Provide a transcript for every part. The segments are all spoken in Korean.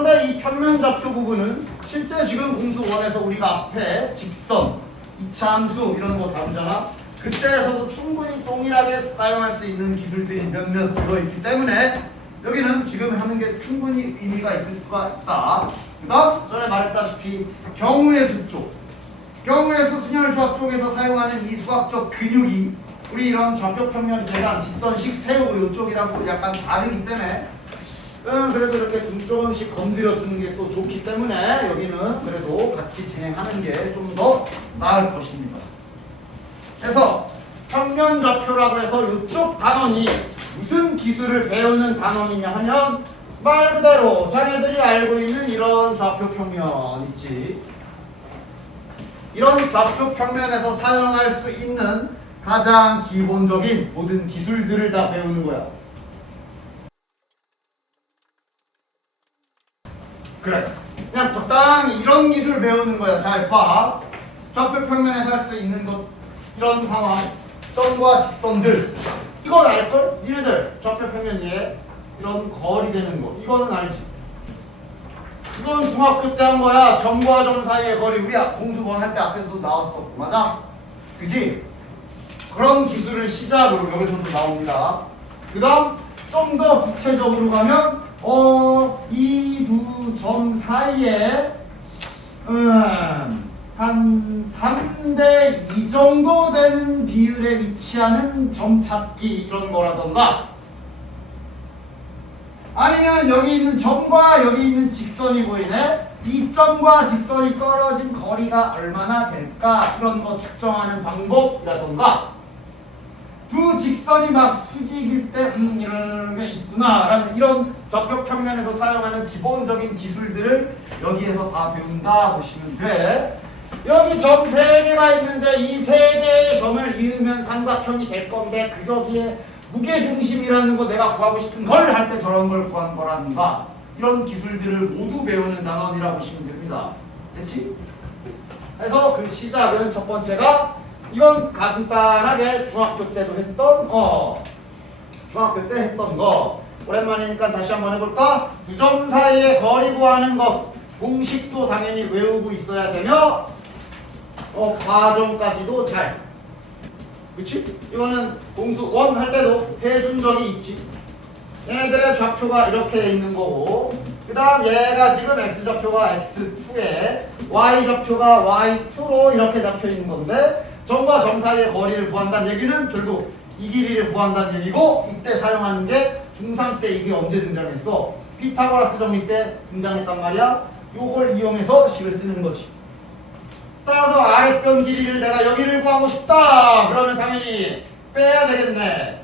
그런데 이 평면 좌표 부분은 실제 지금 공수 1에서 우리가 앞에 직선, 이차함수 이런 거 다루잖아. 그때에서도 충분히 동일하게 사용할 수 있는 기술들이 몇몇 들어있기 때문에 여기는 지금 하는 게 충분히 의미가 있을 수가 있다. 그다음 전에 말했다시피 경우의 수 쪽, 경우의 수 순열 조합 쪽에서 사용하는 이 수학적 근육이 우리 이런 좌표 평면 계산, 직선식 세우 이쪽이랑 약간 다르기 때문에 그래도 이렇게 조금씩 건드려 주는 게 또 좋기 때문에 여기는 그래도 같이 진행하는 게 좀 더 나을 것입니다. 그래서 평면 좌표라고 해서 이쪽 단원이 무슨 기술을 배우는 단원이냐 하면 말 그대로 자네들이 알고 있는 이런 좌표 평면 있지. 이런 좌표 평면에서 사용할 수 있는 가장 기본적인 모든 기술들을 다 배우는 거야. 그래. 그냥 적당히 이런 기술 배우는 거야. 잘 봐. 좌표 평면에서 할 수 있는 것, 이런 상황, 점과 직선들. 이건 알걸? 니네들 좌표 평면에 이런 거리 재는 거. 이거는 알지? 이건 중학교 때 한 거야. 점과 점 사이의 거리. 우리 공수번 할 때 앞에서도 나왔어. 맞아? 그지? 그런 기술을 시작으로 여기서도 나옵니다. 그 다음 좀 더 구체적으로 가면 이 두 점 사이에 한 3대 2 정도 되는 비율에 위치하는 점 찾기 이런 거라던가 아니면 여기 있는 점과 여기 있는 직선이 보이네. 이 점과 직선이 떨어진 거리가 얼마나 될까 이런 거 측정하는 방법이라던가 두 직선이 막 수직일 때 이런 게 있구나 라는 이런 좌표 평면에서 사용하는 기본적인 기술들을 여기에서 다 배운다 보시면 돼. 여기 점 3개가 있는데 이 3개의 점을 이으면 삼각형이 될 건데 그 저기에 무게중심이라는 거 내가 구하고 싶은 걸 할 때 저런 걸 구한 거라든가 이런 기술들을 모두 배우는 단원이라고 보시면 됩니다. 됐지? 그래서 그 시작은 첫 번째가 이건 간단하게 중학교 때도 했던 중학교 때 했던 거 오랜만이니까 다시 한번 해볼까? 두 점 사이의 거리 구하는 것 공식도 당연히 외우고 있어야 되며 과정까지도 잘 그치? 이거는 공수 1 할 때도 해준 적이 있지. 얘네들의 좌표가 이렇게 돼 있는 거고 그 다음 얘가 지금 x좌표가 x2에 y좌표가 y2로 이렇게 잡혀 있는 건데 점과 점 사이의 거리를 구한다는 얘기는 결국 이 길이를 구한다는 얘기고 이때 사용하는 게 중3 때 이게 언제 등장했어? 피타고라스 정리 때 등장했단 말이야. 요걸 이용해서 식을 쓰는 거지. 따라서 아랫변 길이를 내가 여기를 구하고 싶다 그러면 당연히 빼야 되겠네.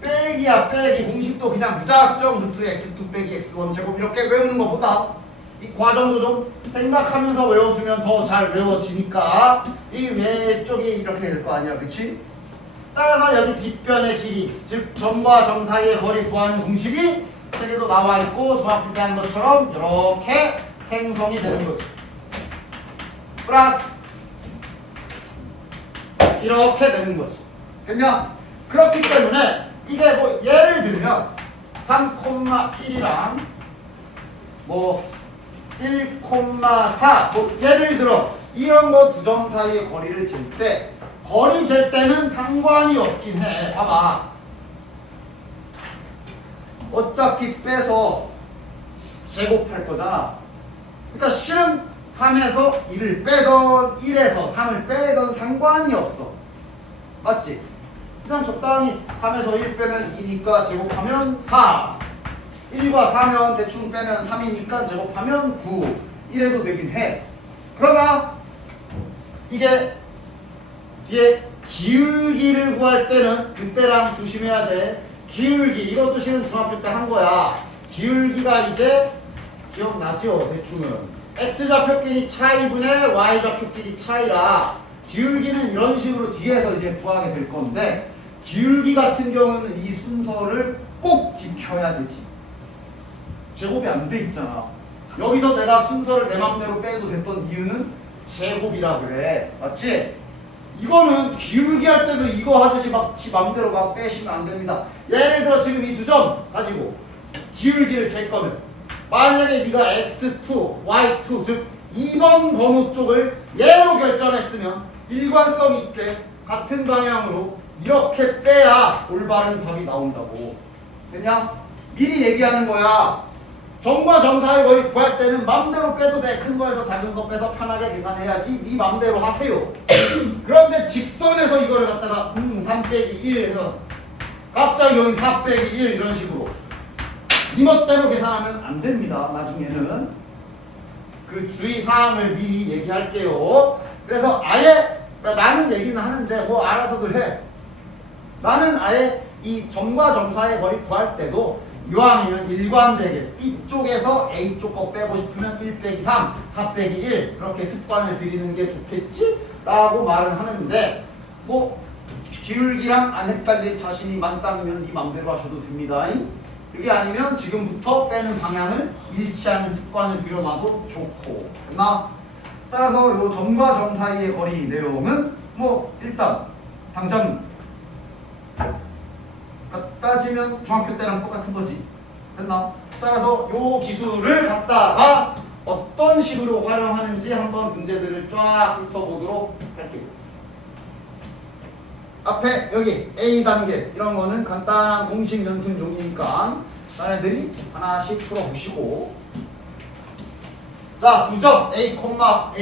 빼기야 빼기. 공식도 그냥 무작정 루트 x2 빼기 x1 제곱 이렇게 외우는 것보다 이 과정도 좀 생각하면서 외워주면 더 잘 외워지니까 이 외쪽이 이렇게 될 거 아니야, 그치? 따라서 여기 빗변의 길이, 즉 점과 점 사이의 거리 구하는 공식이 책에도 나와 있고 중학교 때 한 것처럼 이렇게 생성이 되는 거지. 플러스 이렇게 되는 거지. 됐냐? 그렇기 때문에 이게 뭐 예를 들면 3,1이랑 뭐 1,4 뭐 예를 들어 이런 거 두 점 사이의 거리를 잴 때 거리 잴 때는 상관이 없긴 해. 봐봐. 어차피 빼서 제곱할 거잖아. 그러니까 실은 3에서 1을 빼던 1에서 3을 빼던 상관이 없어. 맞지? 그냥 적당히 3에서 1 빼면 2니까 제곱하면 4 1과 4면 대충 빼면 3이니까 제곱하면 9 이래도 되긴 해. 그러나 이게 뒤에 기울기를 구할 때는 그때랑 조심해야 돼. 기울기 이것도 실은 중학교 때 한 거야. 기울기가 이제 기억나죠? 대충은 x좌표끼리 차이분의 y좌표끼리 차이라 기울기는 이런 식으로 뒤에서 이제 구하게 될 건데 기울기 같은 경우는 이 순서를 꼭 지켜야 되지. 제곱이 안 돼 있잖아. 여기서 내가 순서를 내 맘대로 빼도 됐던 이유는 제곱이라 그래. 맞지? 이거는 기울기 할 때도 이거 하듯이 막 지 맘대로 막 빼시면 안 됩니다. 예를 들어 지금 이 두 점 가지고 기울기를 잴 거면 만약에 네가 x2, y2 즉 2번 번호 쪽을 예로 결정했으면 일관성 있게 같은 방향으로 이렇게 빼야 올바른 답이 나온다고. 그냥 미리 얘기하는 거야. 점과 점 사이 거리 구할 때는 맘대로 빼도 돼. 큰 거에서 작은 거 빼서 편하게 계산해야지. 네 맘대로 하세요. 그런데 직선에서 이거를 갖다가 3 빼기 1 해서 갑자기 여기 4 빼기 1 이런 식으로 네 멋대로 계산하면 안 됩니다. 나중에는 그 주의사항을 미리 얘기할게요. 그래서 아예 나는 얘기는 하는데 뭐 알아서들 해. 나는 아예 이 점과 점 사이의 거리 구할 때도 이왕이면 일관되게 B쪽에서 A쪽 거 빼고 싶으면 1 빼기 3, 4 빼기 1 그렇게 습관을 들이는 게 좋겠지? 라고 말은 하는데 뭐 기울기랑 안 헷갈릴 자신이 만땅이면 네 맘대로 하셔도 됩니다. 그게 아니면 지금부터 빼는 방향을 일치하는 습관을 들여놔도 좋고. 됐나? 따라서 요 점과 점 사이의 거리 내용은 뭐 일단 당장 따지면 중학교 때랑 똑같은 거지. 됐나? 따라서 요 기술을 갖다가 어떤 식으로 활용하는지 한번 문제들을 쫙 훑어보도록 할게요. 앞에 여기 A 단계 이런 거는 간단한 공식 연습 종이니까 너네들이 하나씩 풀어보시고, 자, 두 점 A와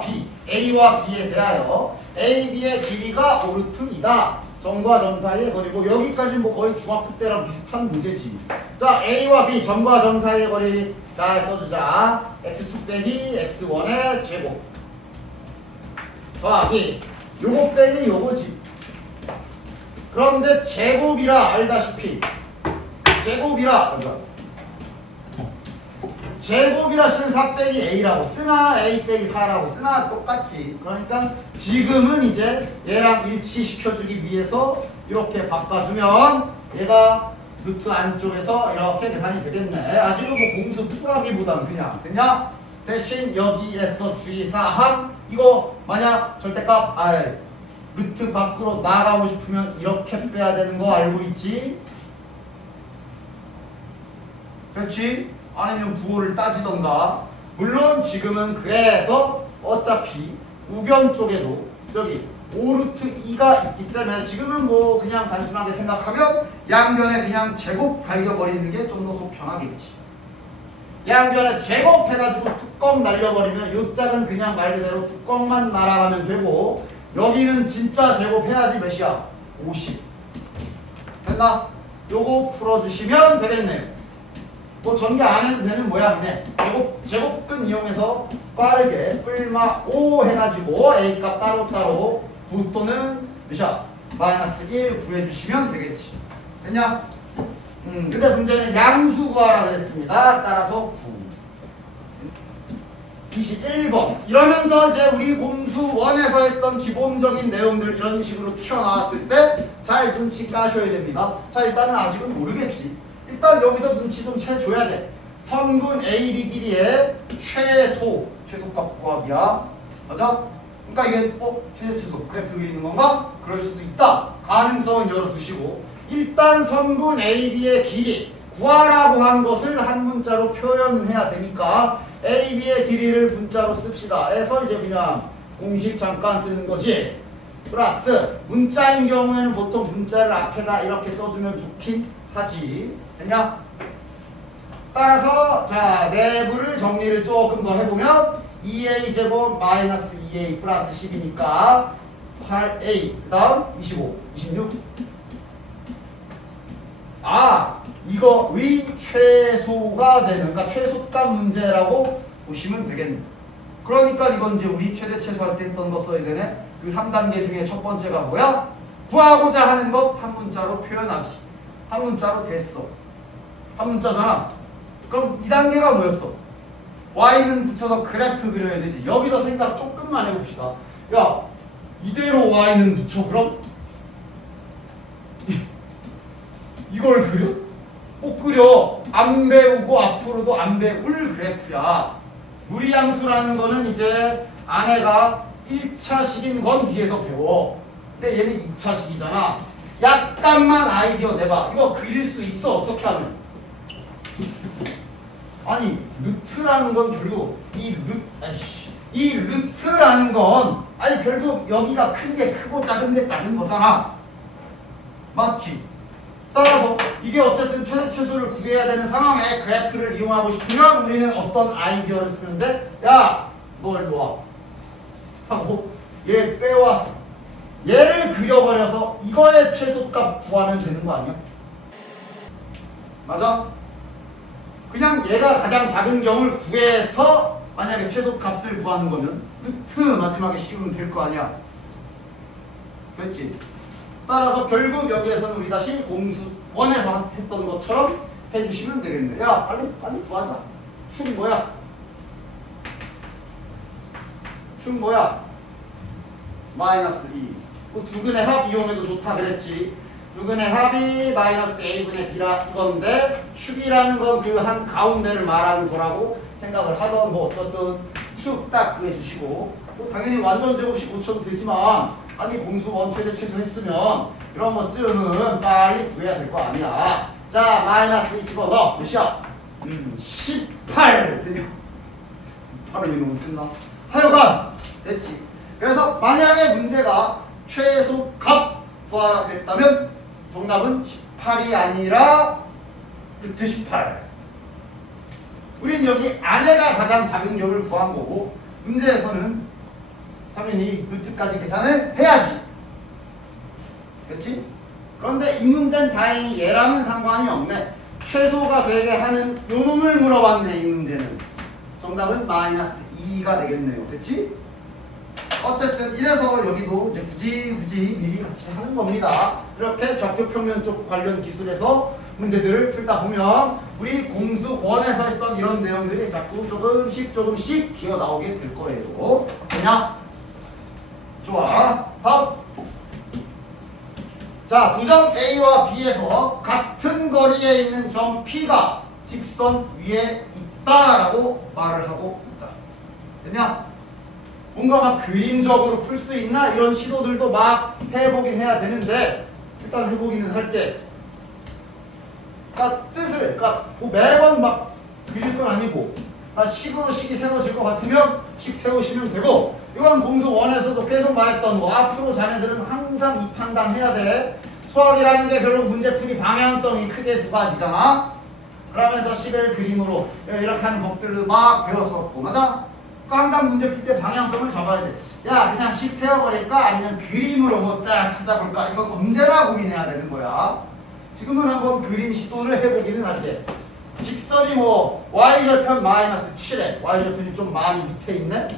B, A와 B에 대하여 A, B의 길이가 5루트이다. 점과 점 사이의 거리고, 여기까지 뭐 거의 중학교 때랑 비슷한 문제지. 자, A와 B, 점과 점 사이의 거리 잘 써주자. x2 빼기 x1의 제곱 더하기 요거 빼기 요거지. 그런데 제곱이라 알다시피 제곱이라 쓰는 4 빼기 A라고 쓰나 A 빼기 4라고 쓰나 똑같지. 그러니까 지금은 이제 얘랑 일치시켜주기 위해서 이렇게 바꿔주면 얘가 루트 안쪽에서 이렇게 계산이 되겠네. 아직은 뭐 공수 풀하기보단 그냥 대신 여기에서 주의사항, 이거 만약 절대값 루트 밖으로 나가고 싶으면 이렇게 빼야 되는 거 알고 있지? 그렇지? 아니면 부호를 따지던가. 물론 지금은 그래서 어차피 우변 쪽에도 여기 5루트 2가 있기 때문에 지금은 뭐 그냥 단순하게 생각하면 양변에 그냥 제곱 갈겨버리는 게 좀 더 속 편하겠지. 양변에 제곱해가지고 뚜껑 날려버리면 요 짝은 그냥 말 그대로 뚜껑만 날아가면 되고, 여기는 진짜 제곱해야지 몇이야? 50. 됐나? 요거 풀어주시면 되겠네요. 뭐 전개 안 해도 되는 모양이네. 제곱근 이용해서 빠르게 뿔마 5 해가지고 A값 따로따로 9 또는 몇이야? 마이너스 1 구해주시면 되겠지. 됐냐? 근데 문제는 양수 구하라 그랬습니다. 따라서 9. 21번. 이러면서 이제 우리 공수 1에서 했던 기본적인 내용들 이런 식으로 튀어나왔을 때 잘 눈치 까셔야 됩니다. 자, 일단은 아직은 모르겠지. 일단 여기서 눈치 좀 채줘야 돼. 선분 AB 길이의 최소값 구하기야. 맞아? 그러니까 이게 최소 그래프 그리는 건가? 그럴 수도 있다. 가능성은 열어두시고, 일단 선분 AB의 길이 구하라고 한 것을 한 문자로 표현을 해야 되니까 AB의 길이를 문자로 씁시다. 해서 이제 그냥 공식 잠깐 쓰는 거지. 플러스 문자인 경우에는 보통 문자를 앞에다 이렇게 써주면 좋긴 하지. 됐냐? 따라서 자, 내부를 정리를 조금 더 해보면 2a 제곱 마이너스 2a 플러스 10이니까 8a 그 다음 25, 26. 이거 최소가 되는, 그러니까 최소값 문제라고 보시면 되겠네. 그러니까 이건 이제 우리 최대 최소할 때 했던 거 써야 되네. 그 3단계 중에 첫 번째가 뭐야? 구하고자 하는 것 한 문자로 표현하기. 한 문자로 됐어. 한 문자잖아. 그럼 2단계가 뭐였어? y는 붙여서 그래프 그려야 되지. 여기서 생각 조금만 해봅시다. 야, 이대로 y는 붙여 그럼? 이걸 그려? 꼭 그려. 안 배우고 앞으로도 안 배울 그래프야. 무리함수라는 거는 이제 아내가 1차식인 건 뒤에서 배워. 근데 얘는 2차식이잖아. 약간만 아이디어 내봐. 이거 그릴 수 있어. 어떻게 하면? 아니 루트라는 건 결국 이 루트라는 건 아니 결국 여기가 큰 게 크고 작은 게 작은 거잖아. 맞지? 따라서 이게 어쨌든 최대 최소를 구해야 되는 상황에 그래프를 이용하고 싶으면 우리는 어떤 아이디어를 쓰는데 야, 너 일로 와 하고 얘 빼와서 얘를 그려버려서 이거의 최소값 구하면 되는 거 아니야? 맞아? 그냥 얘가 가장 작은 경을 구해서 만약에 최소값을 구하는 거면 루트 마지막에 씌우면 될 거 아니야? 됐지? 따라서 결국 여기에서는 우리 다시 공수 원에서 했던 것처럼 해주시면 되겠네. 야 빨리 구하자. 축 뭐야? 축 뭐야? 마이너스 2. 그 두근의 합 이용해도 좋다 그랬지. 두근의 합이 마이너스 a분의 b라 이건데 축이라는 건 그 한 가운데를 말하는 거라고 생각을 하던 뭐 어쨌든 축 딱 구해주시고 뭐 당연히 완전 제곱식 못 쳐도 되지만 아니 공수 원 최대 최소 했으면 이런 것쯤은 빨리 구해야 될 거 아니야. 자 마이너스 2 집어넣어. 몇이야? 18 드디어 발음이 너무 쓴다. 하여간 됐지. 그래서 만약에 문제가 최소 값 구하라 그랬다면 정답은 18이 아니라 루트 18. 우린 여기 안에가 가장 작은 격을 구한 거고 문제에서는 당연히 루트까지 계산을 해야지. 그렇지? 그런데 이 문제는 다행히 얘랑은 상관이 없네. 최소가 되게 하는 요 놈을 물어봤네. 이 문제는 정답은 마이너스 2가 되겠네요. 됐지? 어쨌든 이래서 여기도 이제 굳이 미리 같이 하는 겁니다. 이렇게 좌표 평면 쪽 관련 기술에서 문제들을 풀다 보면 우리 공수 1에서 했던 이런 내용들이 자꾸 조금씩 기어 나오게 될 거예요. 그냥 좋아. 다음. 자, 두 점 A와 B에서 같은 거리에 있는 점 P가 직선 위에 있다라고 말을 하고 있다. 됐냐? 뭔가 막 그림적으로 풀 수 있나? 이런 시도들도 막 해보긴 해야 되는데 일단 해보기는 할게. 그러니까 뜻을 그러니까 뭐 매번 막 그릴 건 아니고 식으로 식이 세워질 것 같으면 식 세우시면 되고 이건 공수 1에서도 계속 말했던 거 앞으로 자네들은 항상 이 판단해야 돼. 수학이라는 게 결국 문제풀이 방향성이 크게 두 가지잖아. 그러면서 식을 그림으로 이렇게 하는 법들을 막 배웠었고 맞아? 항상 문제 풀 때 방향성을 잡아야 돼. 야 그냥 식 세워버릴까? 아니면 그림으로 뭐 딱 찾아볼까? 이건 언제나 고민해야 되는 거야. 지금은 한번 그림 시도를 해보기는 할게. 직선이 뭐 y절편 마이너스 7에 y절편이 좀 많이 밑에 있네?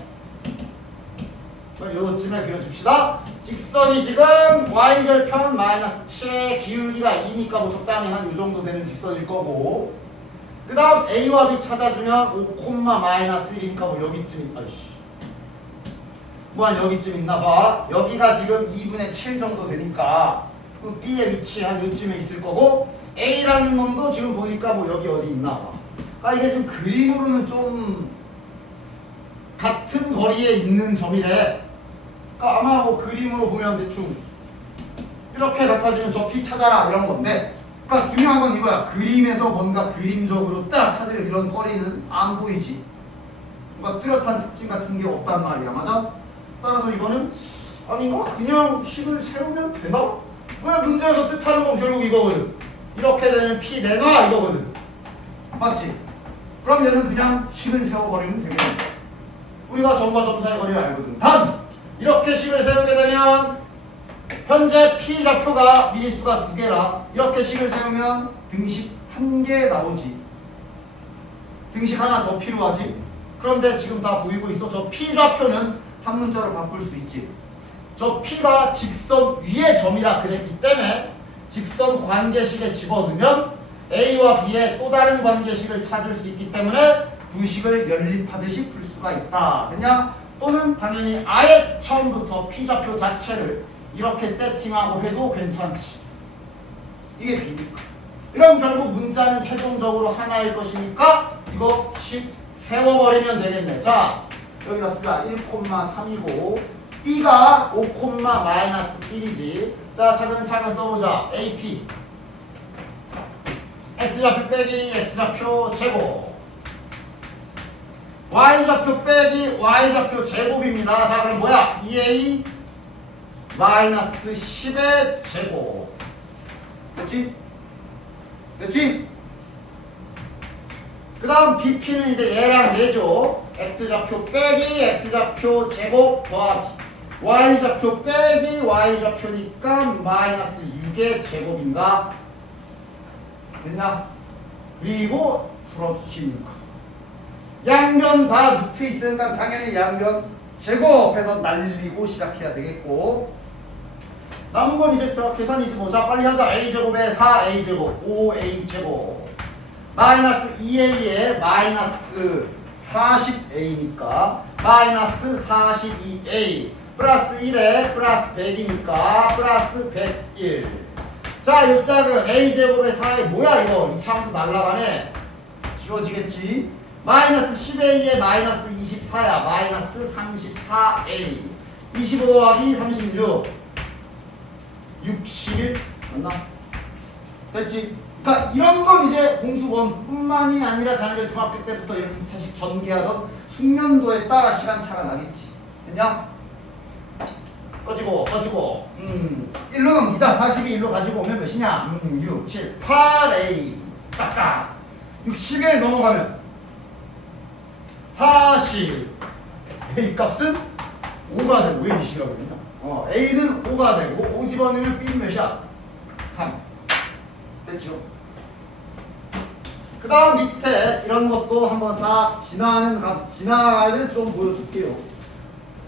요쯤에 그려줍시다. 직선이 지금 y절편 마이너스 7에 기울기가 2니까 뭐 적당히 한 요 정도 되는 직선일 거고 그 다음 A와 B 찾아주면 5, 마이너스 1이니까 뭐 여기쯤 아이씨 뭐 한 여기쯤 있나봐. 여기가 지금 2분의 7 정도 되니까 그럼 B의 위치 한 요쯤에 있을 거고 A라는 놈도 지금 보니까 뭐 여기 어디 있나봐. 아 이게 좀 그림으로는 좀 같은 거리에 있는 점이래. 그러니까 아마 뭐 그림으로 보면 대충 이렇게 갖다주면 저 P 찾아라 이런 건데 그러니까 중요한 건 이거야. 그림에서 뭔가 그림적으로 딱 찾을 이런 거리는 안 보이지. 뭔가 뚜렷한 특징 같은 게 없단 말이야. 맞아? 따라서 이거는 아닌가? 그냥 식을 세우면 되나? 왜 문제에서 뜻하는 건 결국 이거거든. 이렇게 되는 P 내놔 이거거든. 맞지? 그럼 얘는 그냥 식을 세워버리면 되겠네. 우리가 점과 점 사이 거리를 알거든. 단! 이렇게 식을 세우게 되면 현재 P 좌표가 미지수가 2개라 이렇게 식을 세우면 등식 1개 나오지. 등식 하나 더 필요하지. 그런데 지금 다 보이고 있어. 저 P 좌표는 한 문자로 바꿀 수 있지. 저 P가 직선 위의 점이라 그랬기 때문에 직선 관계식에 집어넣으면 A와 B의 또 다른 관계식을 찾을 수 있기 때문에 두 식을 연립하듯이 풀 수가 있다. 됐냐? 또는 당연히 아예 처음부터 P좌표 자체를 이렇게 세팅하고 해도 괜찮지. 이게 B니까. 이럼 결국 문자는 최종적으로 하나일 것이니까 이거 식 세워버리면 되겠네. 자, 여기다 쓰자. 1,3이고 B가 5, 마이너스 1이지. 자, 차근차근 써보자. AP X좌표 빼기 X좌표 제곱 y좌표 빼기 y좌표 제곱입니다. 자, 그럼 뭐야? 2a 마이너스 10의 제곱. 됐지? 됐지? 그 다음 bp는 이제 얘랑 얘죠. x좌표 빼기 x좌표 제곱 더하기 y좌표 빼기 y좌표니까 마이너스 6의 제곱인가? 됐냐? 그리고 풀어주시는 거. 양변 다 루트 있으니까 당연히 양변 제곱해서 날리고 시작해야 되겠고, 남은 건 이제 계산이지 뭐. 자, 빨리 하자. a제곱에 4a제곱 5a제곱 마이너스 2a에 마이너스 40a니까 마이너스 42a 플러스 1에 플러스 100이니까 플러스 101. 자, 이 짝은 a제곱의 4에 뭐야 이거? 이창도 날라가네. 지워지겠지? 마이너스 10a에 마이너스 24야. 마이너스 34a 25 더하기 36 61 맞나? 됐지? 그러니까 이런 건 이제 공수원뿐만이 아니라 자네들 중학교 때부터 이런 2차식 전개하던 숙련도에 따라 시간차가 나겠지. 됐냐? 꺼지고 1룸 2자 42 1로 가지고 오면 몇이냐? 6, 7, 8a 딱딱 60에 넘어가면 40 a 값은 5가 되고. 왜 20이라고 그러냐? a는 5가 되고 5 집어넣으면 b는 몇이야? 3. 됐죠? 그 다음 밑에 이런 것도 한번 싹 지나가야 좀 보여줄게요.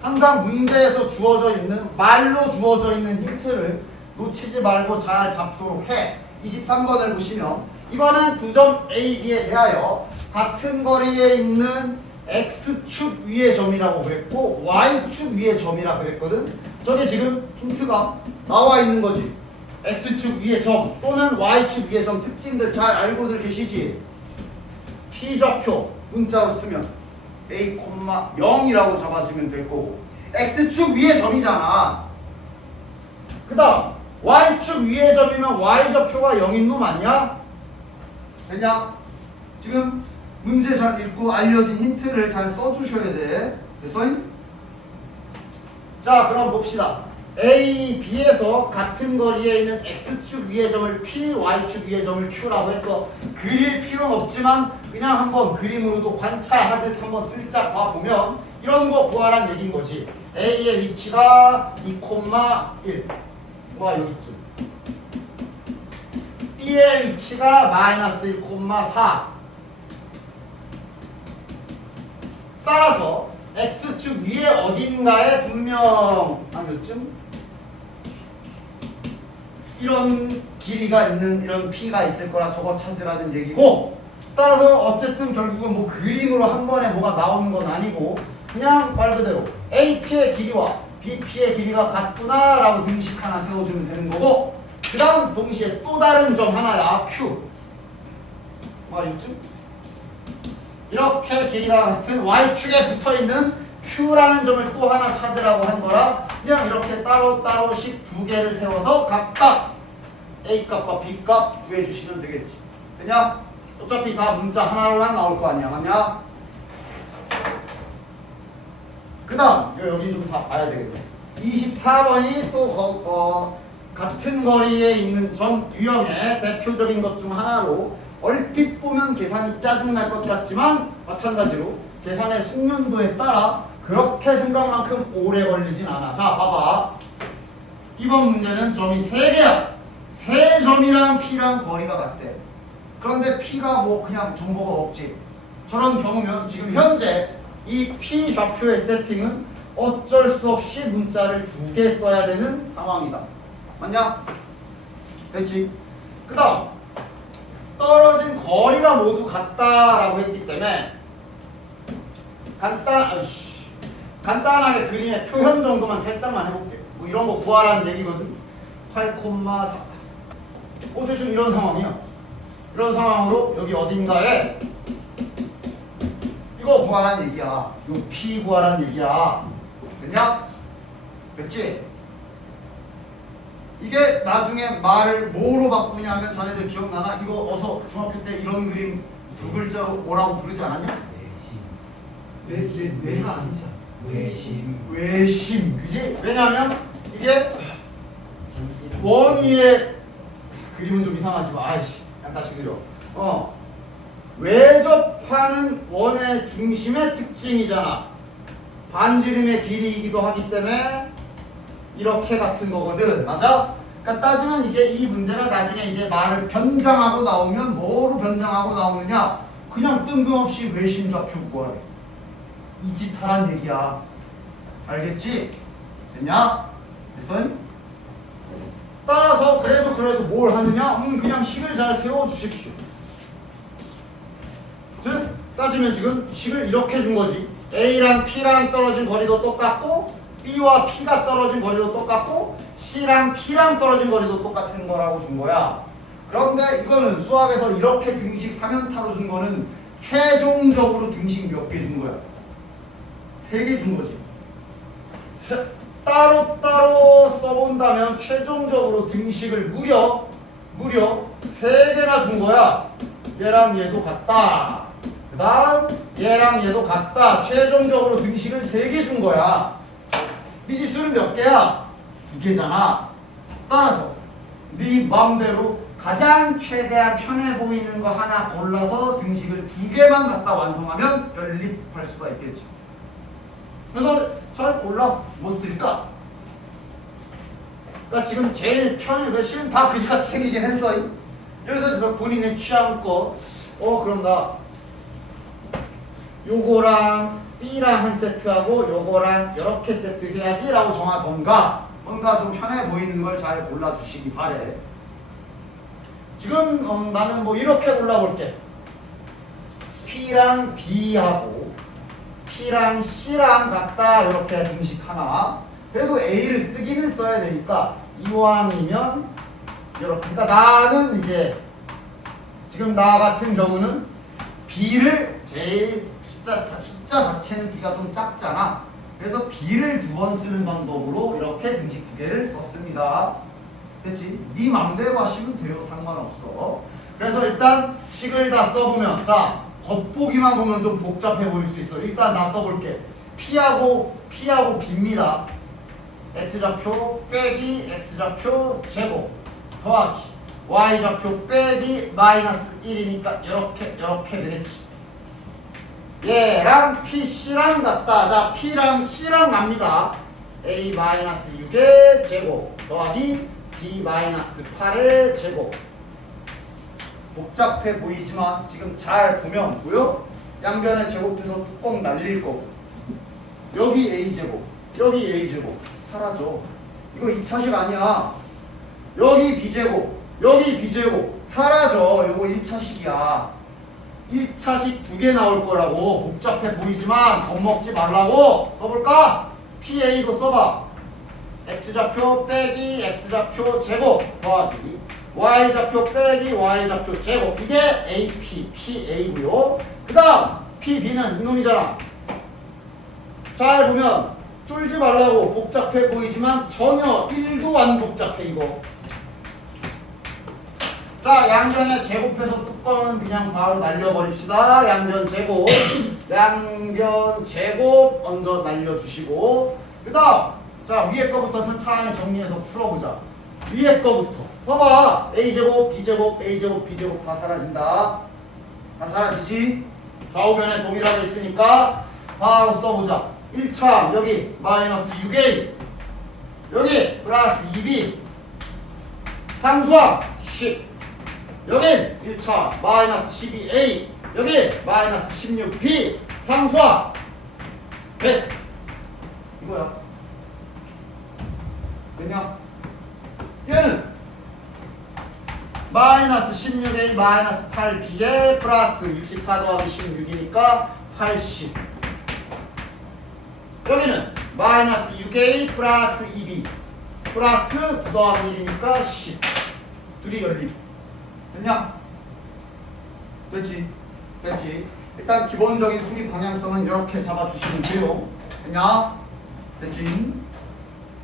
항상 문제에서 주어져 있는, 말로 주어져 있는 힌트를 놓치지 말고 잘 잡도록 해. 23번을 보시면 이번엔 2점 A, B에 대하여 같은 거리에 있는 X축 위의 점이라고 그랬고 Y축 위의 점이라고 그랬거든. 저게 지금 힌트가 나와 있는 거지. X축 위의 점 또는 Y축 위의 점 특징들 잘 알고들 계시지? P좌표 문자로 쓰면 A, 0이라고 잡아주면 될 거고, X축 위의 점이잖아. 그 다음 Y축 위의 점이면 Y좌표가 0인 놈 아니야? 됐냐? 지금 문제 잘 읽고 알려진 힌트를 잘 써주셔야 돼. 됐어? 자, 그럼 봅시다. A, B에서 같은 거리에 있는 X축 위의 점을 P, Y축 위의 점을 Q라고 했어. 그릴 필요는 없지만 그냥 한번 그림으로도 관찰하듯 한번 슬쩍 봐보면 이런 거 구하란 얘기인 거지. A의 위치가 2,1 와 여기쯤, B의 위치가 마이너스 1,4. 따라서 X축 위에 어딘가에 분명 한 몇쯤? 이런 길이가 있는 이런 P가 있을 거라 저거 찾으라는 얘기고, 따라서 어쨌든 결국은 뭐 그림으로 한 번에 뭐가 나오는 건 아니고 그냥 말 그대로 AP의 길이와 BP의 길이가 같구나 라고 등식 하나 세워주면 되는 거고, 그 다음 동시에 또 다른 점 하나야. Q 와 요즘 이렇게 길이가 같은 Y축에 붙어있는 Q라는 점을 또 하나 찾으라고 한 거라 그냥 이렇게 따로따로씩 두 개를 세워서 각각 A값과 B값 구해주시면 되겠지. 됐냐? 어차피 다 문자 하나로만 나올 거 아니야. 맞냐? 그 다음 여기 좀 다 봐야 되겠네. 24번이 또 같은 거리에 있는 점 유형의 대표적인 것 중 하나로 얼핏 보면 계산이 짜증날 것 같지만 마찬가지로 계산의 숙련도에 따라 그렇게 생각만큼 오래 걸리진 않아. 자, 봐봐. 이번 문제는 점이 3개야. 3점이랑 P랑 거리가 같대. 그런데 P가 뭐 그냥 정보가 없지. 저런 경우면 지금 현재 이 P 좌표의 세팅은 어쩔 수 없이 문자를 2개 써야 되는 상황이다. 맞냐? 됐지? 그 다음 떨어진 거리가 모두 같다라고 했기 때문에 간단하게 그림의 표현 정도만 살짝만 해볼게. 뭐 이런 거 구하라는 얘기거든. 8,4 대충 이런 상황이야. 이런 상황으로 여기 어딘가에 이거 구하라는 얘기야. 요 P 구하라는 얘기야. 됐냐? 됐지? 이게 나중에 말을 뭐로 바꾸냐면 자네들 기억나나? 이거 어서 중학교 때 이런 그림 2글자로 뭐라고 부르지 않았냐? 내가 아니잖아. 외심. 그지? 왜냐면 이게 원위의 그림은 좀 이상하지만 아이씨 그냥 다시 그려. 외접하는 원의 중심의 특징이잖아. 반지름의 길이이기도 하기 때문에 이렇게 같은 거거든. 맞아? 그러니까 따지면 이게 이 문제가 나중에 이제 말을 변장하고 나오면 뭐로 변장하고 나오느냐? 그냥 뜬금없이 외심 좌표 구하래. 이짓하란 얘기야. 알겠지? 됐냐? 됐어? 따라서 그래서 뭘 하느냐? 그냥 식을 잘 세워주십시오. 즉 따지면 지금 식을 이렇게 준 거지. A랑 P랑 떨어진 거리도 똑같고 B와 P가 떨어진 거리도 똑같고 C랑 P랑 떨어진 거리도 똑같은 거라고 준 거야. 그런데 이거는 수학에서 이렇게 등식 3연타로 준 거는 최종적으로 등식 몇 개 준 거야? 3개 준 거지. 따로따로 써본다면 최종적으로 등식을 무려 3개나 준 거야. 얘랑 얘도 같다. 그 다음 얘랑 얘도 같다. 최종적으로 등식을 3개 준 거야. 미지수는 몇 개야? 2개잖아. 따라서 네 맘대로 가장 최대한 편해 보이는 거 하나 골라서 등식을 2개만 갖다 완성하면 연립할 수가 있겠지. 그래서 잘 골라. 뭐 쓸까? 그러니까 지금 제일 편해. 실은 다 그지같이 생기긴 했어. 여기서 본인의 취향껏 그럼 나 요거랑 B랑 한 세트하고 요거랑 이렇게 세트 해야지 라고 정하던가 뭔가 좀 편해 보이는 걸 잘 골라주시기 바래. 지금 나는 뭐 이렇게 골라볼게. P랑 B하고 P랑 C랑 같다. 이렇게 등식 하나. 그래도 A를 쓰기는 써야 되니까 이왕이면 이렇게. 그러니까 나는 이제 지금 나 같은 경우는 B를 제일 숫자 자체는 B가 좀 작잖아. 그래서 B를 2번 쓰는 방법으로 이렇게 등식 2개를 썼습니다. 됐지? 네 맘대로 하시면 돼요. 상관없어. 그래서 일단 식을 다 써보면 자 겉보기만 보면 좀 복잡해 보일 수 있어. 일단 나 써볼게. P하고 B입니다. X좌표 빼기 X좌표 제곱 더하기 Y좌표 빼기 마이너스 1이니까 이렇게 되겠지. 얘랑 PC랑 같다. 자 P랑 C랑 갑니다. A-6의 제곱 더하기 B-8의 제곱. 복잡해 보이지만 지금 잘 보면 보여? 양변에 제곱해서 뚜껑 날릴 거고 여기 A제곱 여기 A제곱 사라져. 이거 2차식 아니야. 여기 B제곱 여기 B제곱 사라져. 이거 1차식이야 1차식 2개 나올 거라고. 복잡해 보이지만 겁먹지 말라고. 써볼까? PA로 써봐. X좌표 빼기 X좌표 제곱 더하기 Y좌표 빼기 Y좌표 제곱. 이게 AP, PA고요. 그 다음 PB는 이놈이잖아. 잘 보면 쫄지 말라고. 복잡해 보이지만 전혀 1도 안 복잡해 이거. 자 양변에 제곱해서 뚜껑은 그냥 바로 날려버립시다. 양변 제곱 양변 제곱 먼저 날려주시고 그 다음 자 위에 거부터 천천히 정리해서 풀어보자. 위에 거부터 봐봐. A제곱 B제곱 A제곱 B제곱 다 사라진다. 다 사라지지? 좌우변에 동일하게 있으니까 바로 써보자. 1차 여기 마이너스 6A 여기 플러스 2B 상수항 10 여긴 1차 마이너스 12A 여기 마이너스 16B 상수항 100 이거야. 됐냐? 얘는 마이너스 16A 마이너스 8B에 플러스 64 더하기 16이니까 80 여기는 마이너스 6A 플러스 2B 플러스 9 더하기 1이니까 10 둘이 연립. 됐냐? 됐지? 됐지? 일단 기본적인 풀이 방향성은 이렇게 잡아주시면 돼요. 됐냐? 됐지?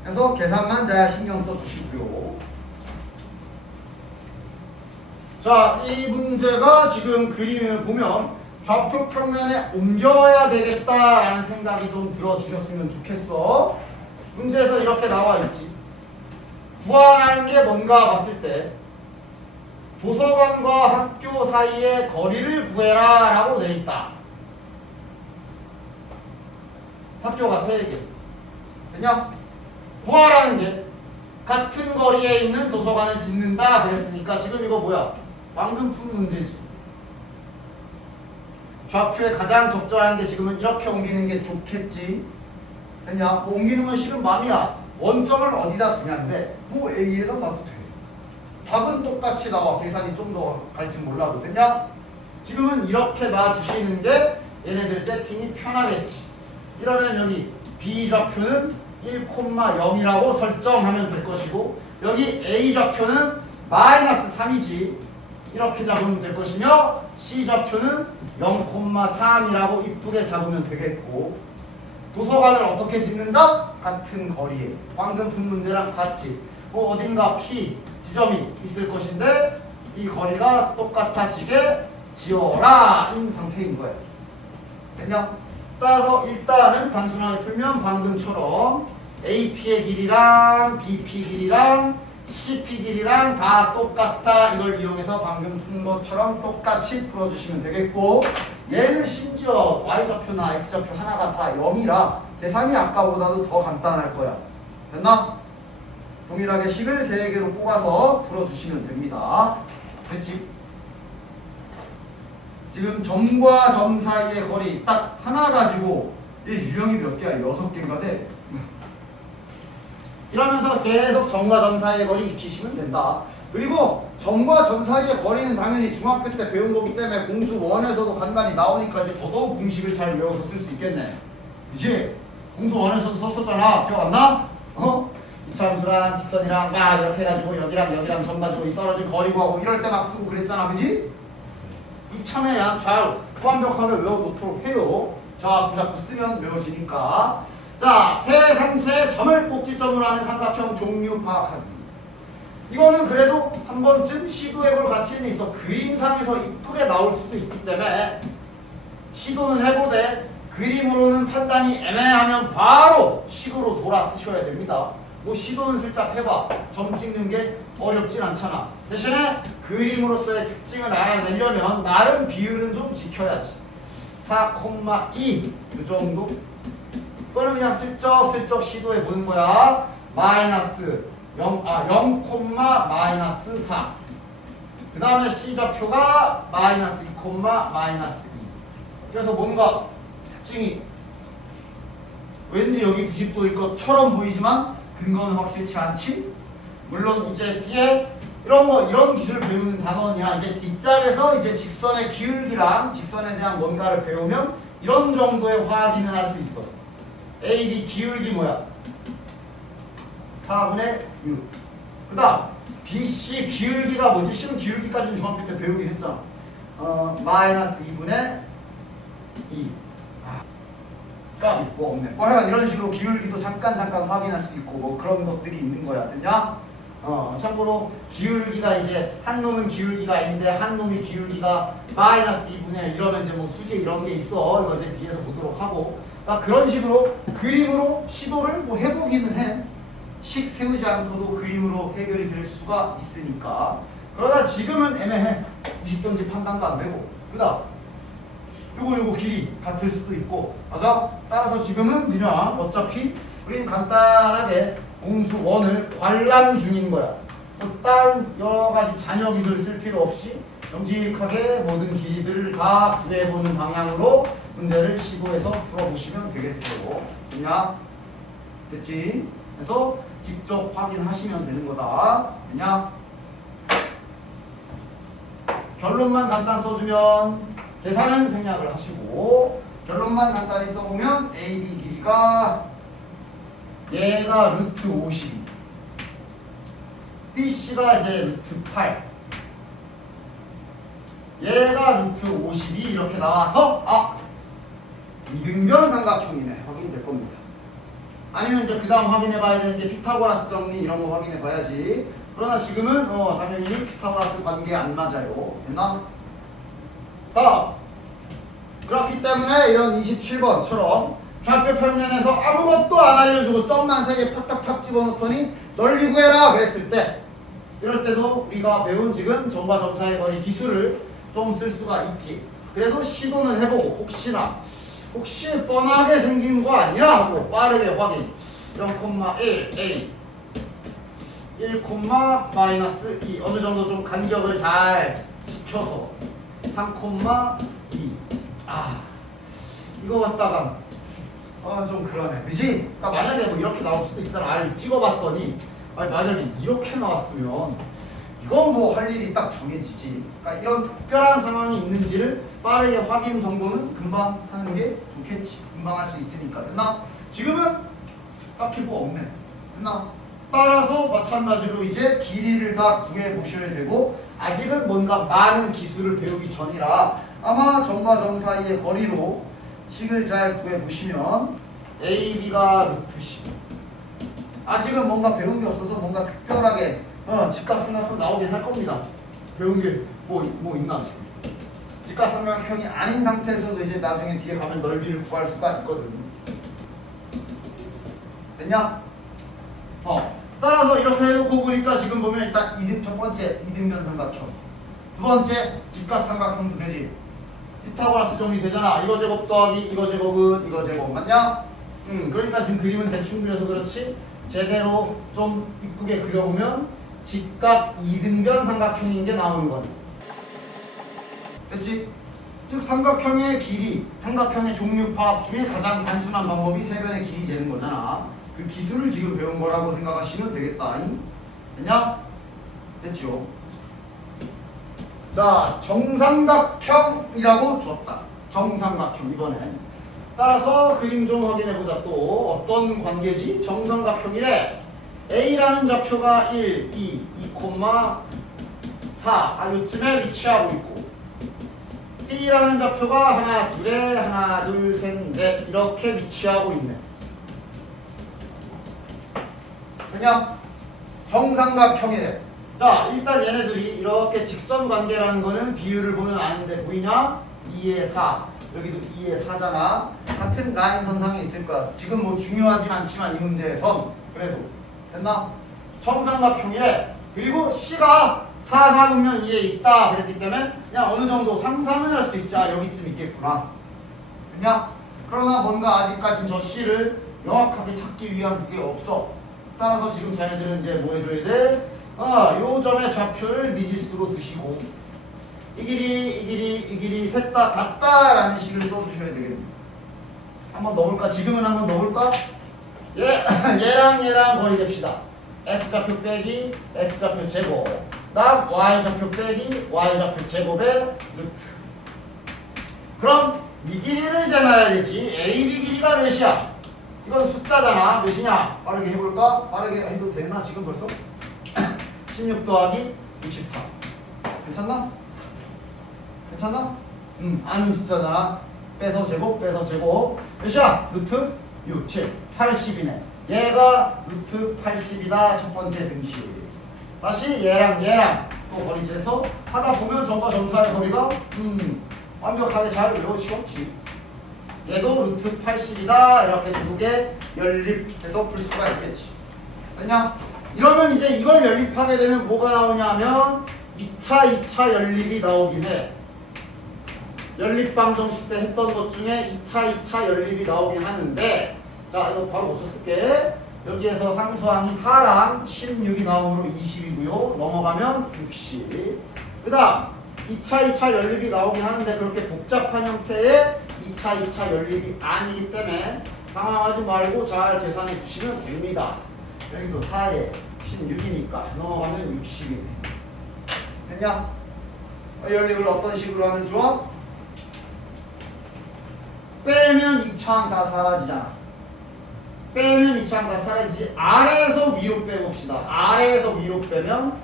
그래서 계산만 잘 신경 써주시고요. 자, 이 문제가 지금 그림을 보면 좌표 평면에 옮겨야 되겠다라는 생각이 좀 들어주셨으면 좋겠어. 문제에서 이렇게 나와 있지. 구하라는 게 뭔가 봤을 때 도서관과 학교 사이의 거리를 구해라 라고 돼 있다. 학교가 3개. 됐냐? 구하라는 게 같은 거리에 있는 도서관을 짓는다 그랬으니까 지금 이거 뭐야? 방금 푼 문제지. 좌표에 가장 적절한 게 지금은 이렇게 옮기는 게 좋겠지. 됐냐? 뭐 옮기는 건 지금 맘이야. 원점을 어디다 두냐인데 뭐 A에서 놔도 돼. 답은 똑같이 나와. 계산이 좀 더 갈지 몰라도. 됐냐? 지금은 이렇게 놔주시는 게 얘네들 세팅이 편하겠지. 이러면 여기 B 좌표는 1,0이라고 설정하면 될 것이고 여기 A 좌표는 마이너스 3이지. 이렇게 잡으면 될 것이며 C 좌표는 0,3이라고 이쁘게 잡으면 되겠고 도서관을 어떻게 짓는다? 같은 거리에. 방금 푼 문제랑 같지. 뭐 어딘가 P 지점이 있을 것인데 이 거리가 똑같아지게 지어라 인 상태인 거야. 됐냐? 따라서 일단은 단순하게 풀면 방금처럼 AP의 길이랑 BP 길이랑 CP 길이랑 다 똑같다. 이걸 이용해서 방금 푼 것처럼 똑같이 풀어주시면 되겠고 얘는 심지어 Y좌표나 X좌표 하나가 다 0이라 계산이 아까보다도 더 간단할 거야. 됐나? 동일하게 식을 3개로 뽑아서 풀어주시면 됩니다. 됐지? 지금 점과 점 사이의 거리 딱 하나 가지고 얘 유형이 몇 개야? 6개인가 돼? 이러면서 계속 점과 점 사이의 거리 익히시면 된다. 그리고 점과 점 사이의 거리는 당연히 중학교 때 배운 거기 때문에 공수 1에서도 간간히 나오니까 이제 더더욱 공식을 잘 외워서 쓸 수 있겠네. 그치? 공수 1에서도 썼었잖아. 기억 안 나? 어? 이차함수랑 직선이랑 막 이렇게 해가지고 여기랑 점 가지고 이 떨어진 거리 구하고 이럴 때 막 쓰고 그랬잖아. 그지? 이참에 잘 완벽하게 외워놓도록 해요. 자꾸 쓰면 외워지니까. 자, 세 상세 점을 꼭지점으로 하는 삼각형 종류 파악하기. 이거는 그래도 한 번쯤 시도해볼 가치는 있어. 그림상에서 이쁘게 나올 수도 있기 때문에 시도는 해보되 그림으로는 판단이 애매하면 바로 식으로 돌아 쓰셔야 됩니다. 뭐 시도는 슬쩍 해봐. 점 찍는 게 어렵진 않잖아. 대신에 그림으로서의 특징을 알아내려면 나름 비율은 좀 지켜야지. 4,2 그 정도? 그거는 그냥 슬쩍 시도해 보는 거야. 마이너스 0,-4. 그 다음에 C좌표가 마이너스 2, 마이너스 2. 그래서 뭔가 특징이 왠지 여기 90도일 것처럼 보이지만 근거는 확실치 않지? 물론 이제 뒤에 이런 기술을 배우는 단원이야. 이제 뒷짝에서 이제 직선의 기울기랑 직선에 대한 뭔가를 배우면 이런 정도의 확인을 할 수 있어. AB 기울기 뭐야? 4분의 6. 그 다음 BC 기울기가 뭐지? 심 기울기까지는 중학교 때 배우긴 했잖아. 마이너스 2분의 2. 까비 뭐 없네. 하여간 이런 식으로 기울기도 잠깐 확인할 수 있고 뭐 그런 것들이 있는 거야. 됐냐? 참고로 기울기가 이제 한 놈은 기울기가 있는데 한 놈이 기울기가 마이너스 2분의 이러면 이제 뭐 수지 이런 게 있어. 이거 이제 뒤에서 보도록 하고. 그러니까 그런 식으로 그림으로 시도를 뭐 해보기는 해. 식 세우지 않고도 그림으로 해결이 될 수가 있으니까. 그러다 지금은 애매해. 90도인지 판단도 안 되고. 그다음 요거 길이 같을 수도 있고. 맞아? 따라서 지금은 그냥 어차피 우린 간단하게 공수 1을 관람 중인 거야. 다른 여러 가지 잔여 기술 쓸 필요 없이 정직하게 모든 길이들을 다 구해보는 방향으로 문제를 시도해서 풀어보시면 되겠어요. 그냥 됐지? 그래서 직접 확인하시면 되는 거다. 그냥 결론만 간단 써주면 계산은 생략을 하시고 결론만 간단히 써보면 AB 길이가 얘가 루트 52 BC가 이제 루트 8 얘가 루트 52 이렇게 나와서 이등변 삼각형이네 확인될 겁니다. 아니면 이제 그 다음 확인해 봐야 되는 게 피타고라스 정리 이런 거 확인해 봐야지. 그러나 지금은 당연히 피타고라스 관계 안 맞아요. 됐나? 다음 그렇기 때문에 이런 27번처럼 좌표 평면에서 아무것도 안 알려주고 점만 3개 탁탁탁 집어넣더니 넓이 구해라 그랬을 때, 이럴 때도 우리가 배운 지금 점과 점 사이의 거리 기술을 좀 쓸 수가 있지. 그래도 시도는 해보고 혹시 뻔하게 생긴 거 아니야 하고 빠르게 확인. 0,1 A 1, 마이너스 2 어느 정도 좀 간격을 잘 지켜서 3,2 이거 갖다가 좀 그러네, 그지? 그러니까 만약에 뭐 이렇게 나올 수도 있잖아. 찍어봤더니 만약에 이렇게 나왔으면 이건 뭐 할 일이 딱 정해지지. 그러니까 이런 특별한 상황이 있는지를 빠르게 확인 정도는 금방 하는 게 좋겠지. 금방 할 수 있으니까. 됐나? 지금은 딱히 뭐 없네. 됐나? 따라서 마찬가지로 이제 길이를 다 구해 보셔야 되고, 아직은 뭔가 많은 기술을 배우기 전이라 아마 점과 점 사이의 거리로 식을 잘 구해 보시면 AB가 루트 10. 아직은 뭔가 배운 게 없어서 뭔가 특별하게 직각삼각형 나오긴 할 겁니다. 배운 게 뭐 있나 지금. 직각삼각형이 아닌 상태에서도 이제 나중에 뒤에 가면 넓이를 구할 수가 있거든. 됐냐? 따라서 이렇게 해놓고 보니까 지금 보면 일단 첫 번째 이등변 삼각형, 두 번째 직각삼각형도 되지. 피타고라스 정리 되잖아. 이거 제곱 더하기 이거 제곱은 이거 제곱 맞냐? 그러니까 지금 그림은 대충 그려서 그렇지 제대로 좀 이쁘게 그려보면 직각 이등변 삼각형인 게 나오는 거네. 됐지? 즉 삼각형의 길이, 삼각형의 종류 파악 중에 가장 단순한 방법이 세 변의 길이 재는 거잖아. 그 기술을 지금 배운 거라고 생각하시면 되겠다. 됐냐? 됐죠? 자, 정삼각형이라고 줬다. 정삼각형 이번엔. 따라서 그림 좀 확인해보자. 또 어떤 관계지? 정삼각형이래. A라는 좌표가 1, 2, 2,4 요쯤에 위치하고 있고, B라는 좌표가 하나, 둘에 하나, 둘, 셋, 넷 이렇게 위치하고 있네. 그냥 정삼각형이래. 자, 일단 얘네들이 이렇게 직선 관계라는 거는 비율을 보면 아는데 보이냐? 2의 4. 여기도 2의 4잖아. 같은 라인 선상에 있을 거야. 지금 뭐 중요하진 않지만 이 문제에선 그래도. 됐나? 정삼각형이래. 그리고 C가 4, 4분면 2에 있다 그랬기 때문에 그냥 어느 정도 상상은 할 수 있지. 여기쯤 있겠구나. 그냥? 그러나 뭔가 아직까진 저 C를 명확하게 찾기 위한 그게 없어. 따라서 지금 자네들은 이제 뭐 해줘야 돼? 요 점의 좌표를 미지수로 두시고 이 길이 셋 다 같다라는 식을 써주셔야 되겠네요. 한번 넣어볼까? 지금은 한번 넣어볼까? 얘랑 거리 잽시다. X좌표 빼기 X좌표 제곱, 다음 Y좌표 빼기 Y좌표 제곱의 루트. 그럼 이 길이를 재놔야 되지. AB 길이가 몇이야? 이건 숫자잖아. 몇이냐? 빠르게 해볼까? 빠르게 해도 되나? 지금 벌써? 16 더하기 64. 괜찮나? 괜찮나? 아는 숫자잖아. 빼서 제곱, 빼서 제곱. 몇이야? 루트 6, 7, 80이네. 얘가 루트 80이다. 첫 번째 등식. 다시 얘랑 또 거리 재서 하다 보면 점과 점 사이의 거리가 완벽하게 잘 외워지겠지. 얘도 루트 80이다. 이렇게 두 개 연립해서 풀 수가 있겠지. 됐냐? 이러면 이제 이걸 연립하게 되면 뭐가 나오냐면 2차 연립이 나오긴 해. 연립방정식 때 했던 것 중에 2차 연립이 나오긴 하는데, 자, 이거 바로 먼저 쓸게. 여기에서 상수항이 4랑 16이 나오므로 20이고요. 넘어가면 60. 그 다음 2차 연립이 나오긴 하는데 그렇게 복잡한 형태의 2차 연립이 아니기 때문에 당황하지 말고 잘 계산해 주시면 됩니다. 여기도 4에 16이니까 넘어가면 60이네. 됐냐? 연립을 어떤 식으로 하면 좋아? 빼면 2차항 다 사라지잖아. 빼면 2차항 다 사라지지. 아래에서 위로 빼봅시다. 아래에서 위로 빼면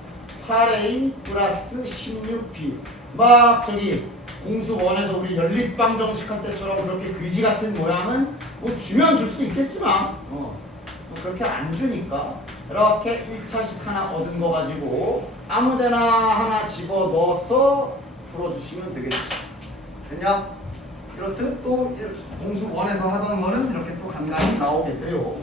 8a 플러스 16b. 막 저기 공수 1에서 우리 연립방정식 할 때처럼 그렇게 그지 같은 모양은 뭐 주면 줄 수 있겠지만 뭐 그렇게 안 주니까 이렇게 1차식 하나 얻은 거 가지고 아무데나 하나 집어 넣어서 풀어주시면 되겠지. 됐냐? 이렇듯 또 공수 원에서 하던 거는 이렇게 또 간간히 나오게 돼요.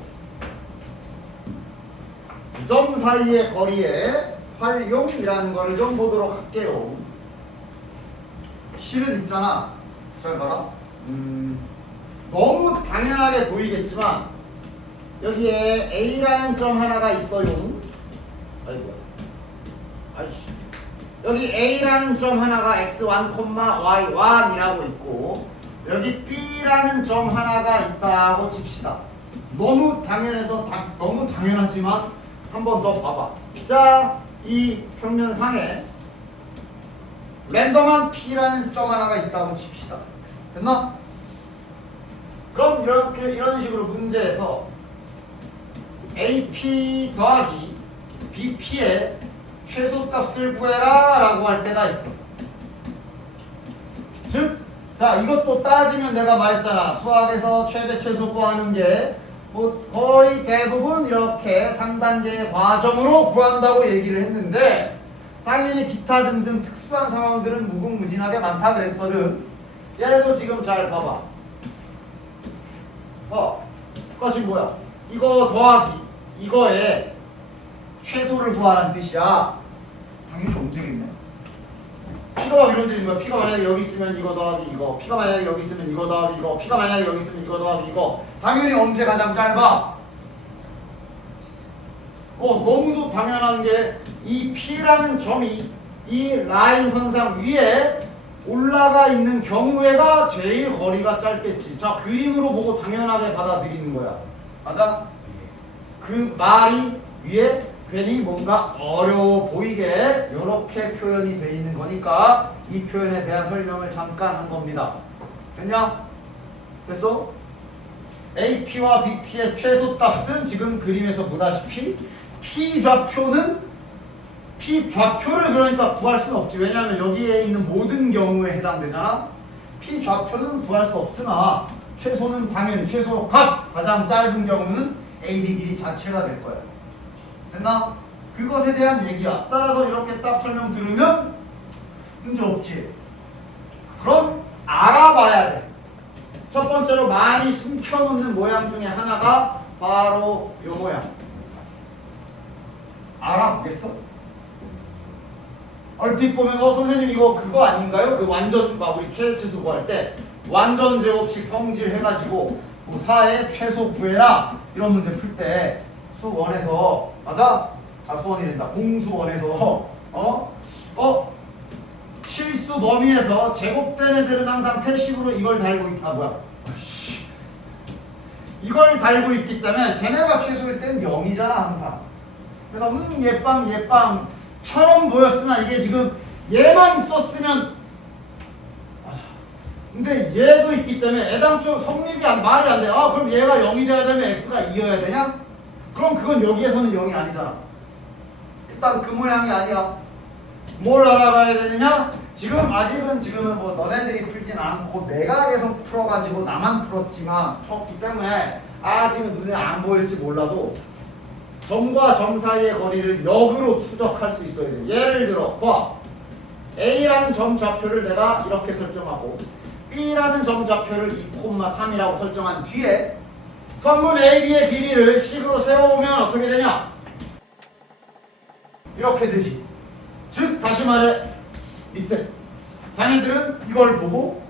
이 점 사이의 거리의 활용이라는 거를 좀 보도록 할게요. 실은 있잖아. 잘 봐라. 너무 당연하게 보이겠지만 여기에 A라는 점 하나가 있어요. 아이고. 아이씨. 여기 A라는 점 하나가 x1, y1이라고 있고 여기 B라는 점 하나가 있다고 칩시다. 너무 당연해서 너무 당연하지만 한 번 더 봐봐. 자, 이 평면상에 랜덤한 P라는 점 하나가 있다고 칩시다. 됐나? 그럼 이런 식으로 문제에서 AP 더하기 BP의 최소값을 구해라 라고 할 때가 있어. 즉, 자, 이것도 따지면 내가 말했잖아. 수학에서 최대 최소 구하는 게 뭐 거의 대부분 이렇게 상단계 과정으로 구한다고 얘기를 했는데 당연히 기타 등등 특수한 상황들은 무궁무진하게 많다 그랬거든. 얘도 지금 잘 봐봐. 그것이 뭐야? 이거 더하기 이거에 최소를 구하라는 뜻이야. 당연히 언제겠네. P가 이런 뜻인 거야. P가 만약에 여기 있으면 이거 더하기 이거, P가 만약에 여기 있으면 이거 더하기 이거, P가 만약에 여기 있으면 이거 더하기 이거. 당연히 언제 가장 짧아? 너무도 당연한 게 이 P라는 점이 이 라인 선상 위에 올라가 있는 경우에가 제일 거리가 짧겠지. 자, 그림으로 보고 당연하게 받아들이는 거야. 맞아? 그 말이 위에 괜히 뭔가 어려워 보이게 이렇게 표현이 돼 있는 거니까 이 표현에 대한 설명을 잠깐 한 겁니다. 됐냐? 됐어? AP와 BP의 최소값은 지금 그림에서 보다시피 P좌표를 그러니까 구할 수는 없지. 왜냐하면 여기에 있는 모든 경우에 해당되잖아. P좌표는 구할 수 없으나 최소는 당연히 최소값 가장 짧은 경우는 AB 길이 자체가 될 거야. 됐나? 그것에 대한 얘기야. 따라서 이렇게 딱 설명 들으면 문제 없지. 그럼 알아봐야 돼. 첫 번째로 많이 숨겨놓는 모양 중에 하나가 바로 이 모양. 알아보겠어? 얼핏 보면 선생님 이거 그거 아닌가요? 그 완전 우리 최대최소 구할 때 완전 제곱식 성질 해가지고 4의 최소 구해라 이런 문제 풀 때 수원에서 맞아? 수원이 된다. 공수원에서 실수 범위에서 제곱된 애들은 항상 패시브로 이걸 달고 이걸 달고 있기 때문에 쟤네가 최소일 땐 0이잖아 항상. 그래서 예빵처럼 보였으나 이게 지금 얘만 있었으면 맞아. 근데 얘도 있기 때문에 애당초 성립이 말이 안 돼. 그럼 얘가 0이 돼야 되면 x가 2여야 되냐? 그럼 그건 여기에서는 0이 아니잖아. 일단 그 모양이 아니야. 뭘 알아봐야 되느냐? 지금은 뭐 너네들이 풀진 않고 내가 계속 풀어가지고 나만 풀었기 때문에 아직은 눈에 안 보일지 몰라도 점과 점 사이의 거리를 역으로 추적할 수 있어야 돼. 예를 들어 봐. A라는 점 좌표를 내가 이렇게 설정하고 B라는 점 좌표를 2,3이라고 설정한 뒤에 선분 AB의 길이를 식으로 세워보면 어떻게 되냐? 이렇게 되지. 즉 다시 말해 리셋. 자네들은 이걸 보고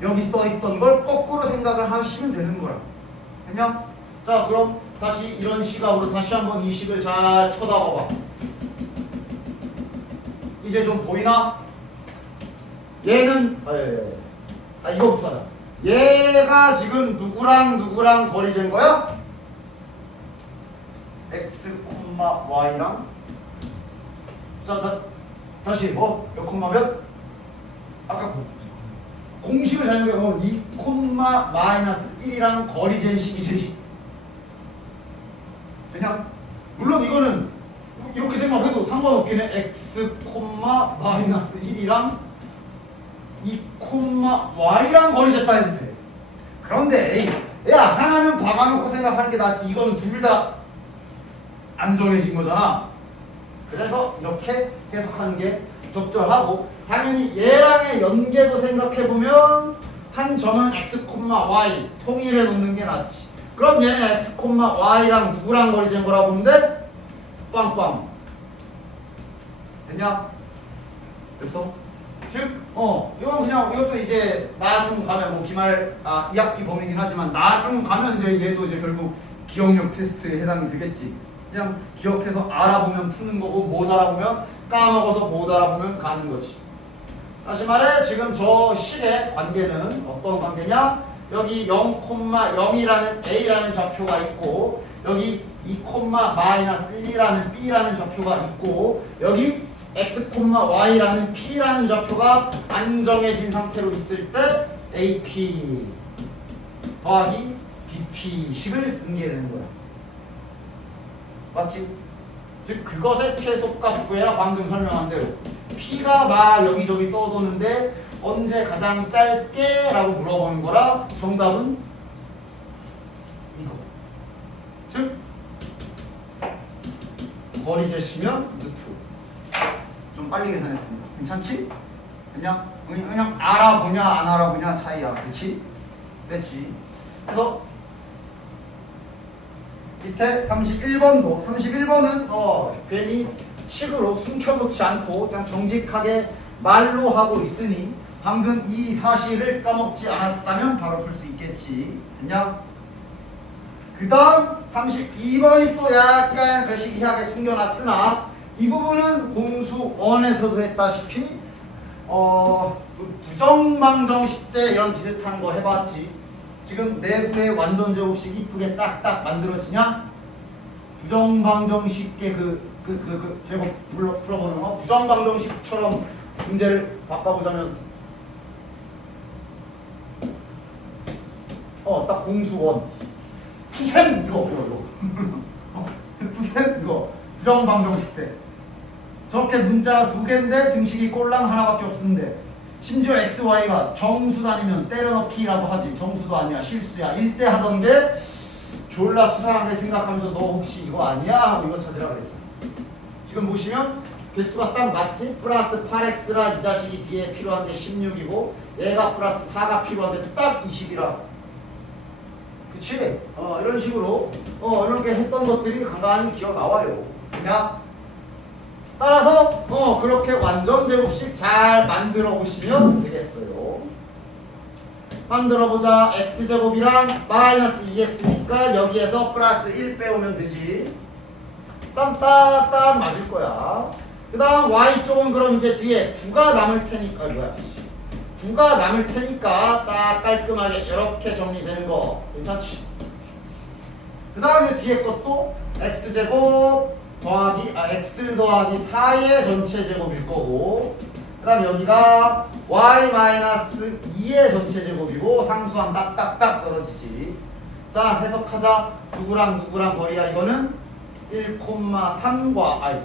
여기 써있던 걸 거꾸로 생각을 하시면 되는 거야. 됐냐? 자 그럼 다시 이런 시각으로 다시 한번 이 식을 잘 쳐다봐봐. 이제 좀 보이나? 얘는 이거부터 하자. 얘가 지금 누구랑 거리 잰 거야? x, y랑 자 다시 몇 콤마 몇? 아까 공식을 잘 적용하면 2,-1이랑 거리 잰 식이지. 그냥 물론 이거는 이렇게 생각해도 상관없긴 해. x,-1이랑 2,y랑 거리 쟀다 해도 돼. 그런데 하나는 박아놓고 생각하는 게 낫지. 이거는 둘 다 안 정해진 거잖아. 그래서 이렇게 해석하는 게 적절하고 당연히 얘랑의 연계도 생각해보면 한 점은 x, y 통일해 놓는 게 낫지. 그럼 얘는 x, y랑 누구랑 거리 재는 거라고 보면 돼? 빵빵. 됐냐? 됐어? 즉, 이건 그냥 이것도 이제 나중 가면 뭐 기말 2학기 범위긴 하지만 나중 가면 이제 얘도 이제 결국 기억력 테스트에 해당이 되겠지. 그냥 기억해서 알아보면 푸는 거고 못 알아보면 까먹어서 못 알아보면 가는 거지. 다시 말해 지금 저 식의 관계는 어떤 관계냐? 여기 0,0이라는 a라는 좌표가 있고 여기 2,-1이라는 b라는 좌표가 있고 여기 x, y라는 p라는 좌표가 안정해진 상태로 있을 때 AP 더하기 BP식을 쓰는 게 되는 거야. 맞지? 즉 그것의 최소값 구해라. 방금 설명한 대로 P가 막 여기저기 떠도는데 언제 가장 짧게? 라고 물어보는 거라 정답은 이거. 즉 거리 재시면 루트. 좀 빨리 계산했습니다. 괜찮지? 그냥 알아보냐 안 알아보냐 차이야. 그렇지? 됐지? 그래서 밑에 31번은 괜히 식으로 숨겨놓지 않고 그냥 정직하게 말로 하고 있으니 방금 이 사실을 까먹지 않았다면 바로 풀 수 있겠지. 됐냐? 그 다음 32번이 또 약간 거시기하게 숨겨놨으나 이 부분은 공수 1에서도 했다시피 부정방정식 때 이런 비슷한 거 해봤지. 지금 내부의 완전 제곱식 이쁘게 딱딱 만들어지냐? 부정방정식의 그 제곱 풀어보는 거. 부정방정식처럼 문제를 바꿔보자면 딱 공수 1 푸셈 이거 푸셈 이거 부정방정식 때 저렇게 문자 2개인데 등식이 꼴랑 하나밖에 없는데 심지어 x, y가 정수단이면 때려넣기라고 하지. 정수도 아니야 실수야. 1대 하던 게 졸라 수상하게 생각하면서 너 혹시 이거 아니야? 하고 이거 찾으라 그랬잖아. 지금 보시면 개수가 딱 맞지? 플러스 8x라 이 자식이 뒤에 필요한 게 16이고 얘가 플러스 4가 필요한데 딱 20이라. 그치? 이런 식으로 이렇게 했던 것들이 간간히 기억 나와요. 그냥 따라서 그렇게 완전 제곱식 잘 만들어 보시면 되겠어요. 만들어 보자. x제곱이랑 마이너스 2x니까 여기에서 플러스 1 빼오면 되지. 땀 맞을 거야. 그 다음 y쪽은 그럼 이제 뒤에 9가 남을 테니까 9가 남을 테니까 딱 깔끔하게 이렇게 정리되는 거 괜찮지? 그 다음에 뒤에 것도 x제곱 x 더하기 4의 전체 제곱일 거고 그 다음 여기가 y 마이너스 2의 전체 제곱이고 상수항 딱딱딱 떨어지지. 자 해석하자. 누구랑 거리야 이거는 1,3과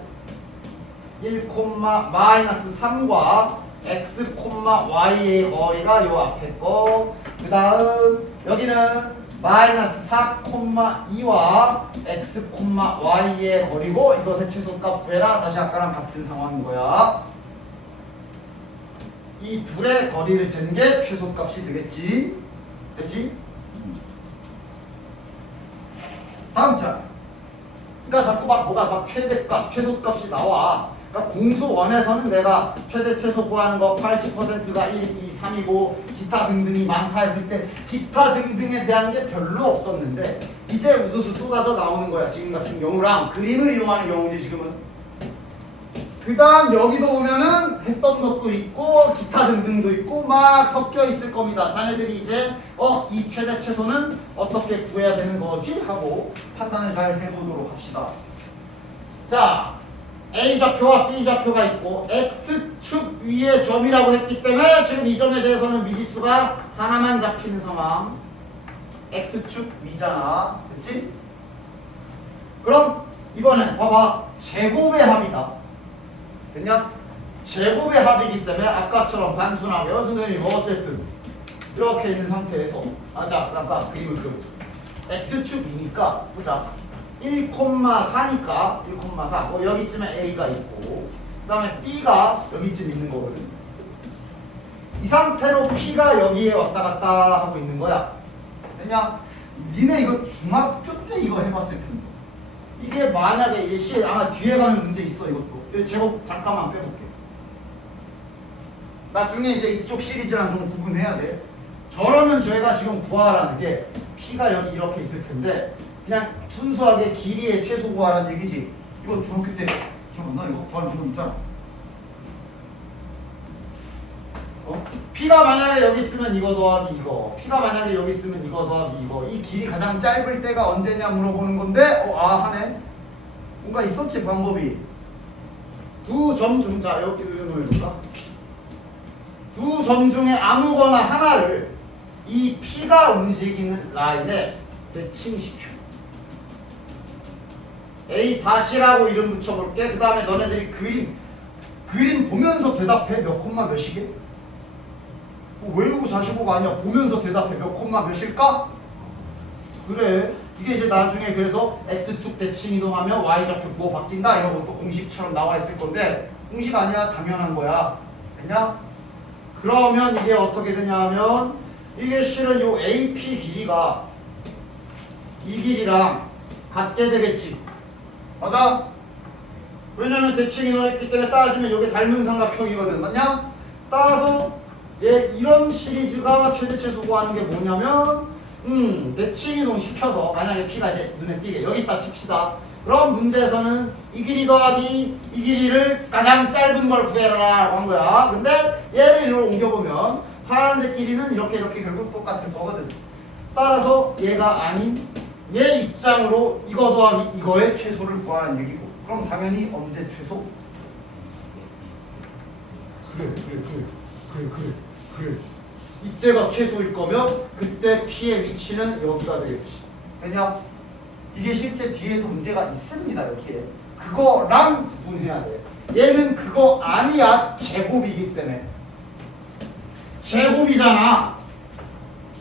3과 x, y의 거리가 요 앞에 거. 그 다음 여기는 마이너스 4,2와 x, y의 거리고 이것의 최소값 구해라. 다시 아까랑 같은 상황인 거야. 이 둘의 거리를 재는 게 최소값이 되겠지. 됐지? 다음 자. 그러니까 자꾸 뭐가 최대값, 최소값이 나와. 그러니까 공수 1에서는 내가 최대 최소 구하는 거 80%가 1, 2, 3이고 기타 등등이 많다 했을 때 기타 등등에 대한 게 별로 없었는데 이제 우수수 쏟아져 나오는 거야. 지금 같은 경우랑 그림을 이용하는 경우지 지금은. 그 다음 여기도 보면은 했던 것도 있고 기타 등등도 있고 막 섞여 있을 겁니다. 자네들이 이제 이 최대 최소는 어떻게 구해야 되는 거지? 하고 판단을 잘 해보도록 합시다. 자, A좌표와 B좌표가 있고 X축 위의 점이라고 했기 때문에 지금 이 점에 대해서는 미지수가 하나만 잡히는 상황. X축 위잖아. 그치? 그럼 이번엔 봐봐. 제곱의 합이다. 됐냐? 제곱의 합이기 때문에 아까처럼 단순하게 선생님 어쨌든 이렇게 있는 상태에서 자 아까 그림을 그려보자. X축이니까 보자. 1,4니까 1,4 여기쯤에 A가 있고 그 다음에 B가 여기쯤 있는 거거든. 이 상태로 P가 여기에 왔다 갔다 하고 있는 거야. 됐냐? 니네 이거 중학교 때 이거 해봤을 텐데. 이게 만약에 이 시 아마 뒤에 가면 문제 있어 이것도. 이 제곱 잠깐만 빼볼게. 나중에 이제 이쪽 시리즈랑 좀 구분해야 돼. 저러면 저희가 지금 구하라는 게 P가 여기 이렇게 있을 텐데 그냥 순수하게 길이의 최소 구하라는 얘기지. 이거 중학교 때 기억나? 이거 구하는 방법 있잖아. P가 만약에 여기 있으면 이거 더하기 이거, P가 만약에 여기 있으면 이거 더하기 이거. 이 길이 가장 짧을 때가 언제냐 물어보는 건데 하네. 뭔가 있었지 방법이. 두 점 중, 자 여기 놓을까? 두 점 중에 아무거나 하나를 이 P가 움직이는 라인에 대칭시켜. A 다시라고 이름 붙여볼게. 그 다음에 너네들이 그림 보면서 대답해. 몇 콤마 몇이게? 외우고 자시고가 아니야. 보면서 대답해. 몇 콤마 몇일까? 그래. 이게 이제 나중에 그래서 X축 대칭 이동하면 Y좌표 부호 바뀐다 이런 것도 공식처럼 나와 있을 건데 공식 아니야. 당연한 거야. 됐냐? 그러면 이게 어떻게 되냐 하면 이게 실은 요 AP 길이가 이 길이랑 같게 되겠지. 맞아? 왜냐면 대칭 이동했기 때문에 따라주면 이게 닮은 삼각형이거든. 맞냐? 따라서 이런 시리즈가 최대 최소 구하는 게 뭐냐면 대칭 이동 시켜서 만약에 P가 이제 눈에 띄게 여기다 칩시다. 그럼 문제에서는 이 길이 더하기 이 길이를 가장 짧은 걸 구해라라고 한 거야. 근데 얘를 이리로 옮겨보면 파란색 길이는 이렇게 결국 똑같을 거거든. 따라서 얘가 아닌 얘 입장으로 이거 더하기 이거의 최소를 구하라는 얘기고. 그럼 당연히 언제 최소? 그래. 이때가 최소일 거면 그때 P의 위치는 여기가 되겠지. 왜냐? 이게 실제 뒤에도 문제가 있습니다. 여기에. 그거랑 구분해야 돼. 얘는 그거 아니야. 제곱이기 때문에. 제곱이잖아.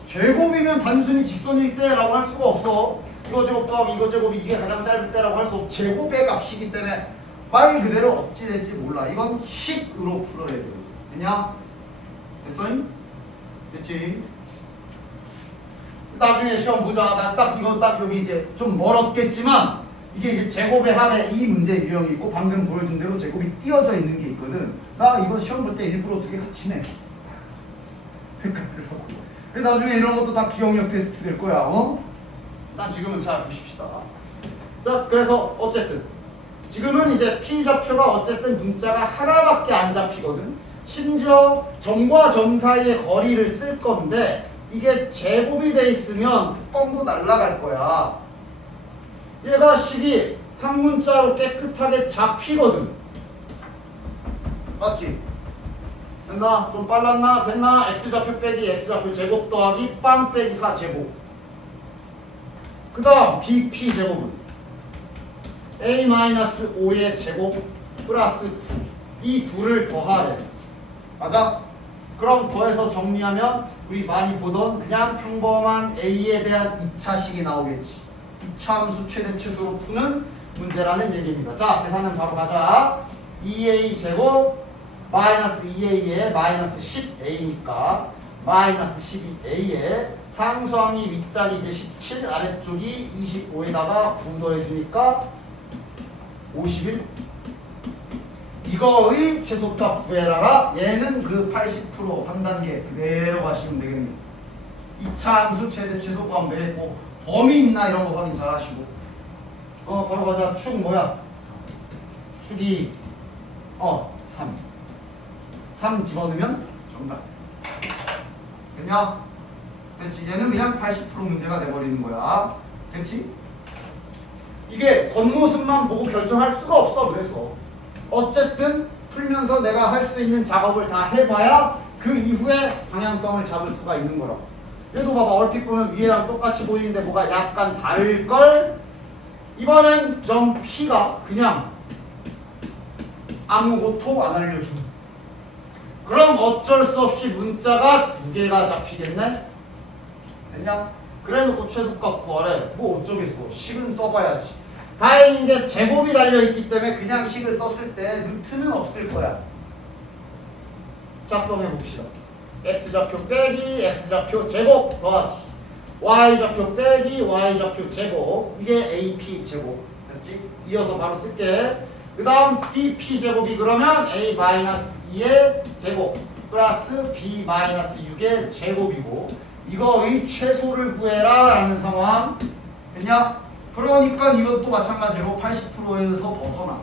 제곱이면 단순히 직선일 때라고 할 수가 없어. 이거 제곱 더하기 이거 제곱이 이게 가장 짧을 때라고 할 수 없어. 제곱의 값이기 때문에 말 그대로 어찌 될지 몰라. 이건 식으로 풀어야 돼. 됐냐? 됐어? 됐지? 나중에 시험 보자. 나 딱 이거 딱 여기 이제 좀 멀었겠지만 이게 이제 제곱의 합의 이 문제 유형이 있고 방금 보여준 대로 제곱이 띄어져 있는 게 있거든. 나 이거 시험 볼 때 일부러 두 개 같이 내. 헷갈리라고. 나중에 이런 것도 다 기억력 테스트 될 거야. 나 지금은 잘 보십시다. 자, 그래서 어쨌든 지금은 이제 P 좌표가 어쨌든 문자가 하나밖에 안 잡히거든. 심지어 점과 점 사이의 거리를 쓸 건데 이게 제곱이 돼 있으면 뚜껑도 날아갈 거야. 얘가 식이 한 문자로 깨끗하게 잡히거든. 맞지? 됐나? 좀 빨랐나? 됐나? X좌표 빼기 X좌표 제곱 더하기 빵 빼기 4제곱. 그 다음 BP 제곱은 A-5의 제곱 플러스 9. 이 둘을 더하래. 맞아? 그럼 더해서 정리하면 우리 많이 보던 그냥 평범한 A에 대한 2차식이 나오겠지. 2차 함수 최대 최소로 푸는 문제라는 얘기입니다. 자, 계산은 바로 가자. 2A 제곱 마이너스 2A에 마이너스 10A니까 마이너스 12A에 상수항이 윗자리 이제 17 아래쪽이 25에다가 9 더해주니까 51. 이거의 최소값 구해라라. 얘는 그 80% 3단계 그대로 가시면 되겠네. 2차 함수 최대 최소 구하면 되고 범위 있나 이런 거 확인 잘 하시고. 바로 가자. 축 뭐야? 축이 3. 3 집어넣으면 정답. 됐냐? 됐지? 얘는 그냥 80% 문제가 돼버리는 거야. 됐지? 이게 겉모습만 보고 결정할 수가 없어. 그래서 어쨌든 풀면서 내가 할 수 있는 작업을 다 해봐야 그 이후에 방향성을 잡을 수가 있는 거라고. 얘도 봐봐. 얼핏 보면 위에랑 똑같이 보이는데 뭐가 약간 다를걸? 이번엔 점 P가 그냥 아무것도 안 알려주는. 그럼 어쩔 수 없이 문자가 두 개가 잡히겠네? 됐냐? 그래놓고 최소값 구하래. 뭐 어쩌겠어. 식은 써봐야지. 다행인 게 제곱이 달려있기 때문에 그냥 식을 썼을 때 루트는 없을 거야. 작성해 봅시다. x좌표 빼기 x좌표 제곱 더하기 y좌표 빼기 y좌표 제곱 이게 AP 제곱 됐지? 이어서 바로 쓸게. 그 다음 BP 제곱이 그러면 A-2의 제곱 플러스 B-6의 제곱이고 이거의 최소를 구해라 라는 상황 됐냐? 그러니까 이것도 마찬가지로 80%에서 벗어나.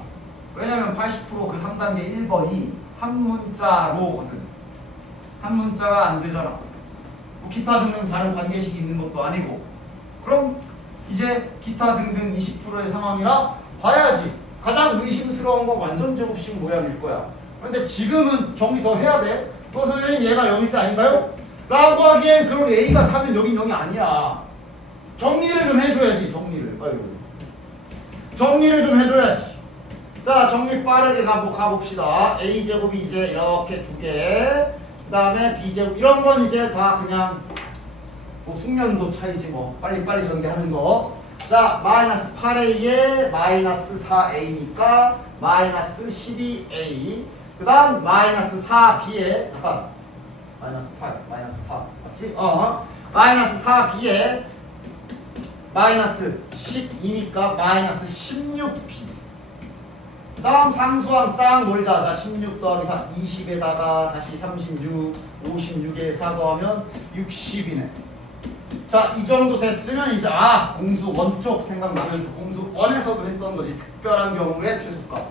왜냐면 80%그 3단계 1번이 한 문자로거든. 한 문자가 안 되잖아. 뭐 기타 등등 다른 관계식이 있는 것도 아니고. 그럼 이제 기타 등등 20%의 상황이라 봐야지. 가장 의심스러운 건 완전 제곱식 모양일 거야. 그런데 지금은 정리 더 해야 돼. 선생님 얘가 0일 때 아닌가요? 라고 하기엔 그럼 A가 3면 여긴 0이 아니야. 정리를 좀 해줘야지. 정리를. 아이고. 정리를 좀 해줘야지. 자, 정리 빠르게 가봅시다. A제곱이 이제 이렇게 2개. 그 다음에 B제곱. 이런 건 이제 다 그냥 뭐 숙련도 차이지 뭐. 빨리빨리 전개하는 거. 자, 마이너스 8A에 마이너스 4A니까 마이너스 12A. 그 다음 마이너스 4B에 잠깐. 마이너스 8, 마이너스 4. 맞지? 마이너스 4B에 마이너스 12니까 마이너스 16B. 다음 상수항 싹 몰자. 자, 16 더하기 4, 20에다가 다시 36, 56에 4 더하면 60이네. 자, 이 정도 됐으면 이제 공수 원쪽 생각나면서 공수 원에서도 했던 거지. 특별한 경우에 최소값.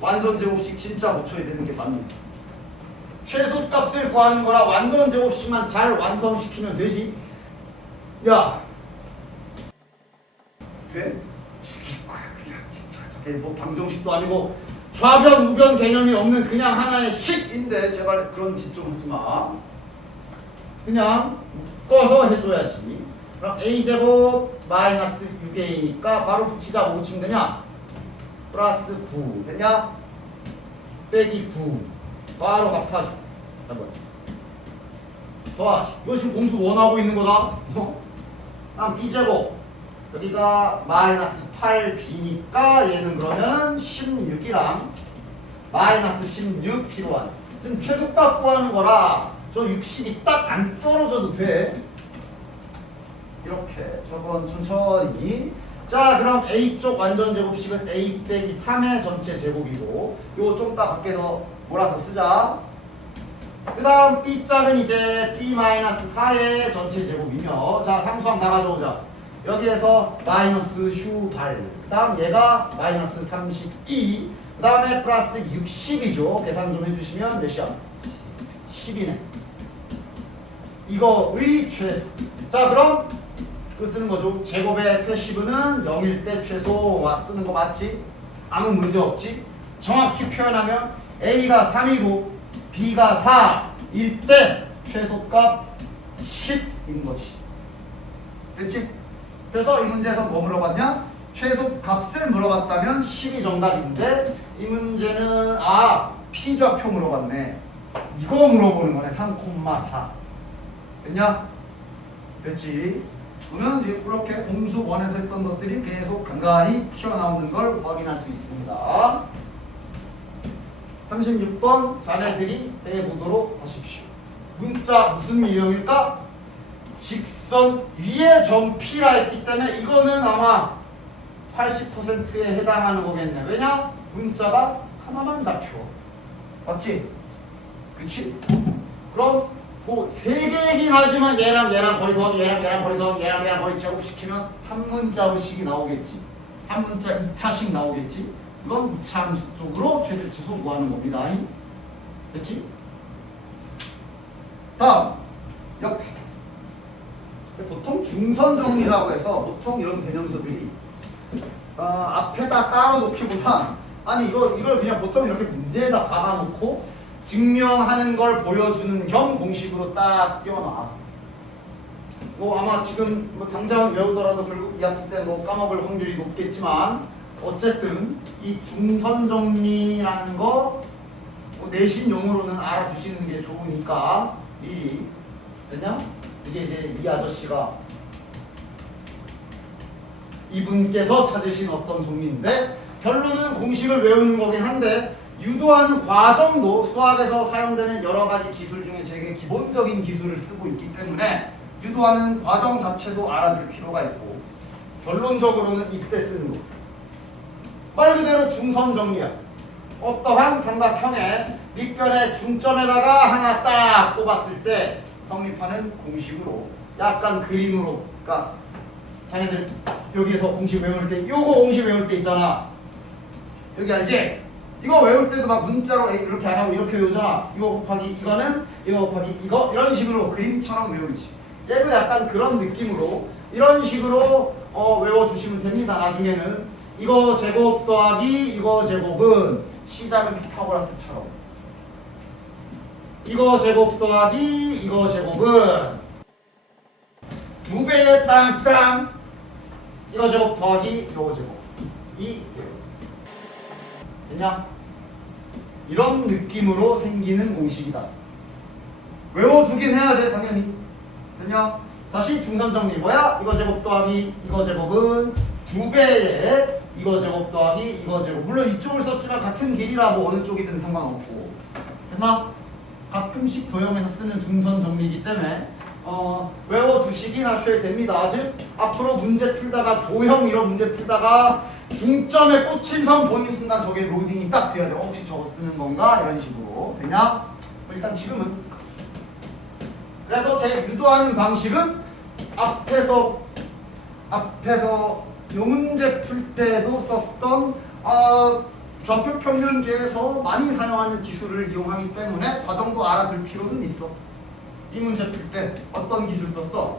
완전 제곱식 진짜 못 쳐야 되는 게 맞는데. 최소값을 구하는 거라 완전 제곱식만 잘 완성시키면 되지. 야, 돼? 죽일 거야 그냥 진짜. 저게 뭐 방정식도 아니고 좌변 우변 개념이 없는 그냥 하나의 식인데 제발 그런 짓 좀 하지 마. 그냥 묶어서 해줘야지. 그럼 a제곱 마이너스 6a니까 바로 붙이자. 뭐 붙이면 되냐? 플러스 9 됐냐? 빼기 9 바로 갚아줘. 더하기. 이거 지금 공수 원하고 있는 거다. 다음 b제곱 여기가 마이너스 8b니까 얘는 그러면 16이랑 마이너스 16 필요한. 지금 최소값 구하는 거라 저 60이 딱 안 떨어져도 돼. 이렇게 저건 천천히. 자, 그럼 A쪽 완전 제곱식은 A 빼기 3의 전체 제곱이고 요거 좀 이따 밖에서 몰아서 쓰자. 그 다음 B짝은 이제 B-4의 전체 제곱이며 자, 상수항 다 가져오자. 여기에서 마이너스 휴발 그 다음 얘가 마이너스 32 그 다음에 플러스 60이죠. 계산 좀 해주시면 몇이야? 10이네. 이거의 최소. 자, 그럼 그 쓰는 거죠. 제곱의 패시브는 0일 때 최소 쓰는 거 맞지? 아무 문제 없지? 정확히 표현하면 A가 3이고 B가 4일 때 최소값 10인 거지. 됐지? 그래서 이 문제에서 뭐 물어봤냐? 최소값을 물어봤다면 10이 정답인데 이 문제는 P좌표 물어봤네. 이거 물어보는 거네. 3,4 됐냐? 됐지? 그러면 이렇게 공수 원에서 했던 것들이 계속 간간히 튀어나오는 걸 확인할 수 있습니다. 36번 자네들이 해보도록 하십시오. 문자 무슨 유형일까? 직선 위에 점 P라 했기 때문에 이거는 아마 80%에 해당하는 거겠네. 왜냐? 문자가 하나만 잡혀. 맞지? 그치? 그럼 뭐 3개이긴 하지만 얘랑 거리 더하기 얘랑 거리 더하기 얘랑 거리 제곱시키면 한 문자로식이 나오겠지. 한 문자 2차식 나오겠지. 이건 2차 함수 쪽으로 최대 최소 구하는 겁니다. 됐지? 다음 옆에 보통 중선 정리라고 해서 보통 이런 개념서들이 앞에다 따로 놓기보다 아니 이걸 그냥 보통 이렇게 문제에다 박아놓고 증명하는 걸 보여주는 형 공식으로 딱 띄워놔. 뭐 아마 지금 뭐 당장은 외우더라도 결국 2학기 때 뭐 까먹을 확률이 높겠지만 어쨌든 이 중선 정리라는 거 뭐 내신용으로는 알아두시는 게 좋으니까 미리. 됐냐? 이게 이제 이 아저씨가 이분께서 찾으신 어떤 정리인데 결론은 공식을 외우는 거긴 한데 유도하는 과정도 수학에서 사용되는 여러 가지 기술 중에 되게 기본적인 기술을 쓰고 있기 때문에 유도하는 과정 자체도 알아둘 필요가 있고, 결론적으로는 이때 쓰는 거. 말 그대로 중선 정리야. 어떠한 삼각형의 밑변의 중점에다가 하나 딱 꼽았을 때 성립하는 공식으로, 약간 그림으로, 그러니까 자네들 여기에서 공식 외울 때, 요거 공식 외울 때 있잖아. 여기 알지? 이거 외울 때도 막 문자로 이렇게 안 하고 이렇게 외우잖아. 이거 곱하기 이거는 이거 곱하기 이거, 이런 식으로 그림처럼 외우지. 얘도 약간 그런 느낌으로 이런 식으로 외워주시면 됩니다. 나중에는 이거 제곱 더하기 이거 제곱은 시작은 피타고라스처럼, 이거 제곱 더하기 이거 제곱은 2배의 땅땅 이거 제곱 더하기 이거 제곱, 이 됐냐? 이런 느낌으로 생기는 공식이다. 외워두긴 해야 돼, 당연히. 됐냐? 다시 중선 정리. 뭐야? 이거 제곱 더하기 이거 제곱은 2배의 이거 제곱 더하기 이거 제곱. 물론 이쪽을 썼지만 같은 길이라 뭐 어느 쪽이든 상관없고. 됐나? 가끔씩 도형에서 쓰는 중선 정리이기 때문에 외워두시긴 하셔야 됩니다. 즉 앞으로 문제 풀다가 도형 이런 문제 풀다가 중점에 꽂힌 선 보이는 순간 저게 로딩이 딱 돼야 돼. 혹시 저거 쓰는 건가? 이런 식으로. 되냐? 일단 지금은. 그래서 제 유도하는 방식은 앞에서 요 문제 풀 때도 썼던 좌표 평면계에서 많이 사용하는 기술을 이용하기 때문에 과정도 알아둘 필요는 있어. 이 문제 풀 때 어떤 기술 썼어?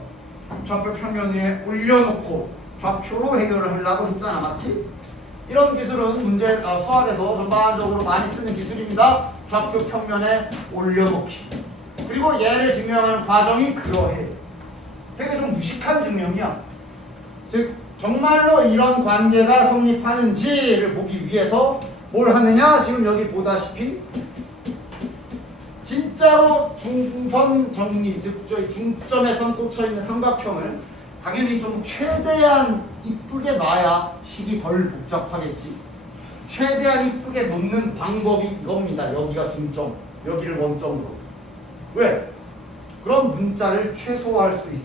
좌표 평면 위에 올려놓고 좌표로 해결을 하려고 했잖아, 맞지? 이런 기술은 문제 수학에서 전반적으로 많이 쓰는 기술입니다. 좌표 평면에 올려놓기. 그리고 얘를 증명하는 과정이 그러해. 되게 좀 무식한 증명이야. 즉 정말로 이런 관계가 성립하는지를 보기 위해서 뭘 하느냐? 지금 여기 보다시피 진짜로 중선 정리, 즉 저희 중점에 선 꽂혀 있는 삼각형을 당연히 좀 최대한 이쁘게 놔야 식이 덜 복잡하겠지. 최대한 이쁘게 놓는 방법이 이겁니다. 여기가 중점, 여기를 원점으로. 왜? 그럼 문자를 최소화할 수 있어.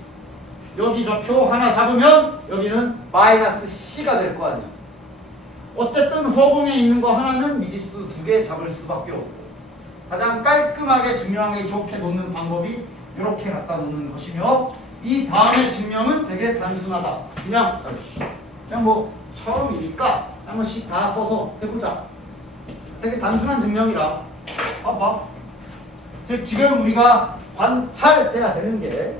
여기 좌표 하나 잡으면 여기는 마이너스 C가 될 거 아니야. 어쨌든 허공에 있는 거 하나는 미지수 2개 잡을 수밖에 없고, 가장 깔끔하게 증명하기 좋게 놓는 방법이 이렇게 갖다 놓는 것이며, 이 다음에 증명은 되게 단순하다. 그냥 뭐 처음이니까 한 번씩 다 써서 해보자. 되게 단순한 증명이라. 봐봐. 즉 지금 우리가 관찰해야 되는 게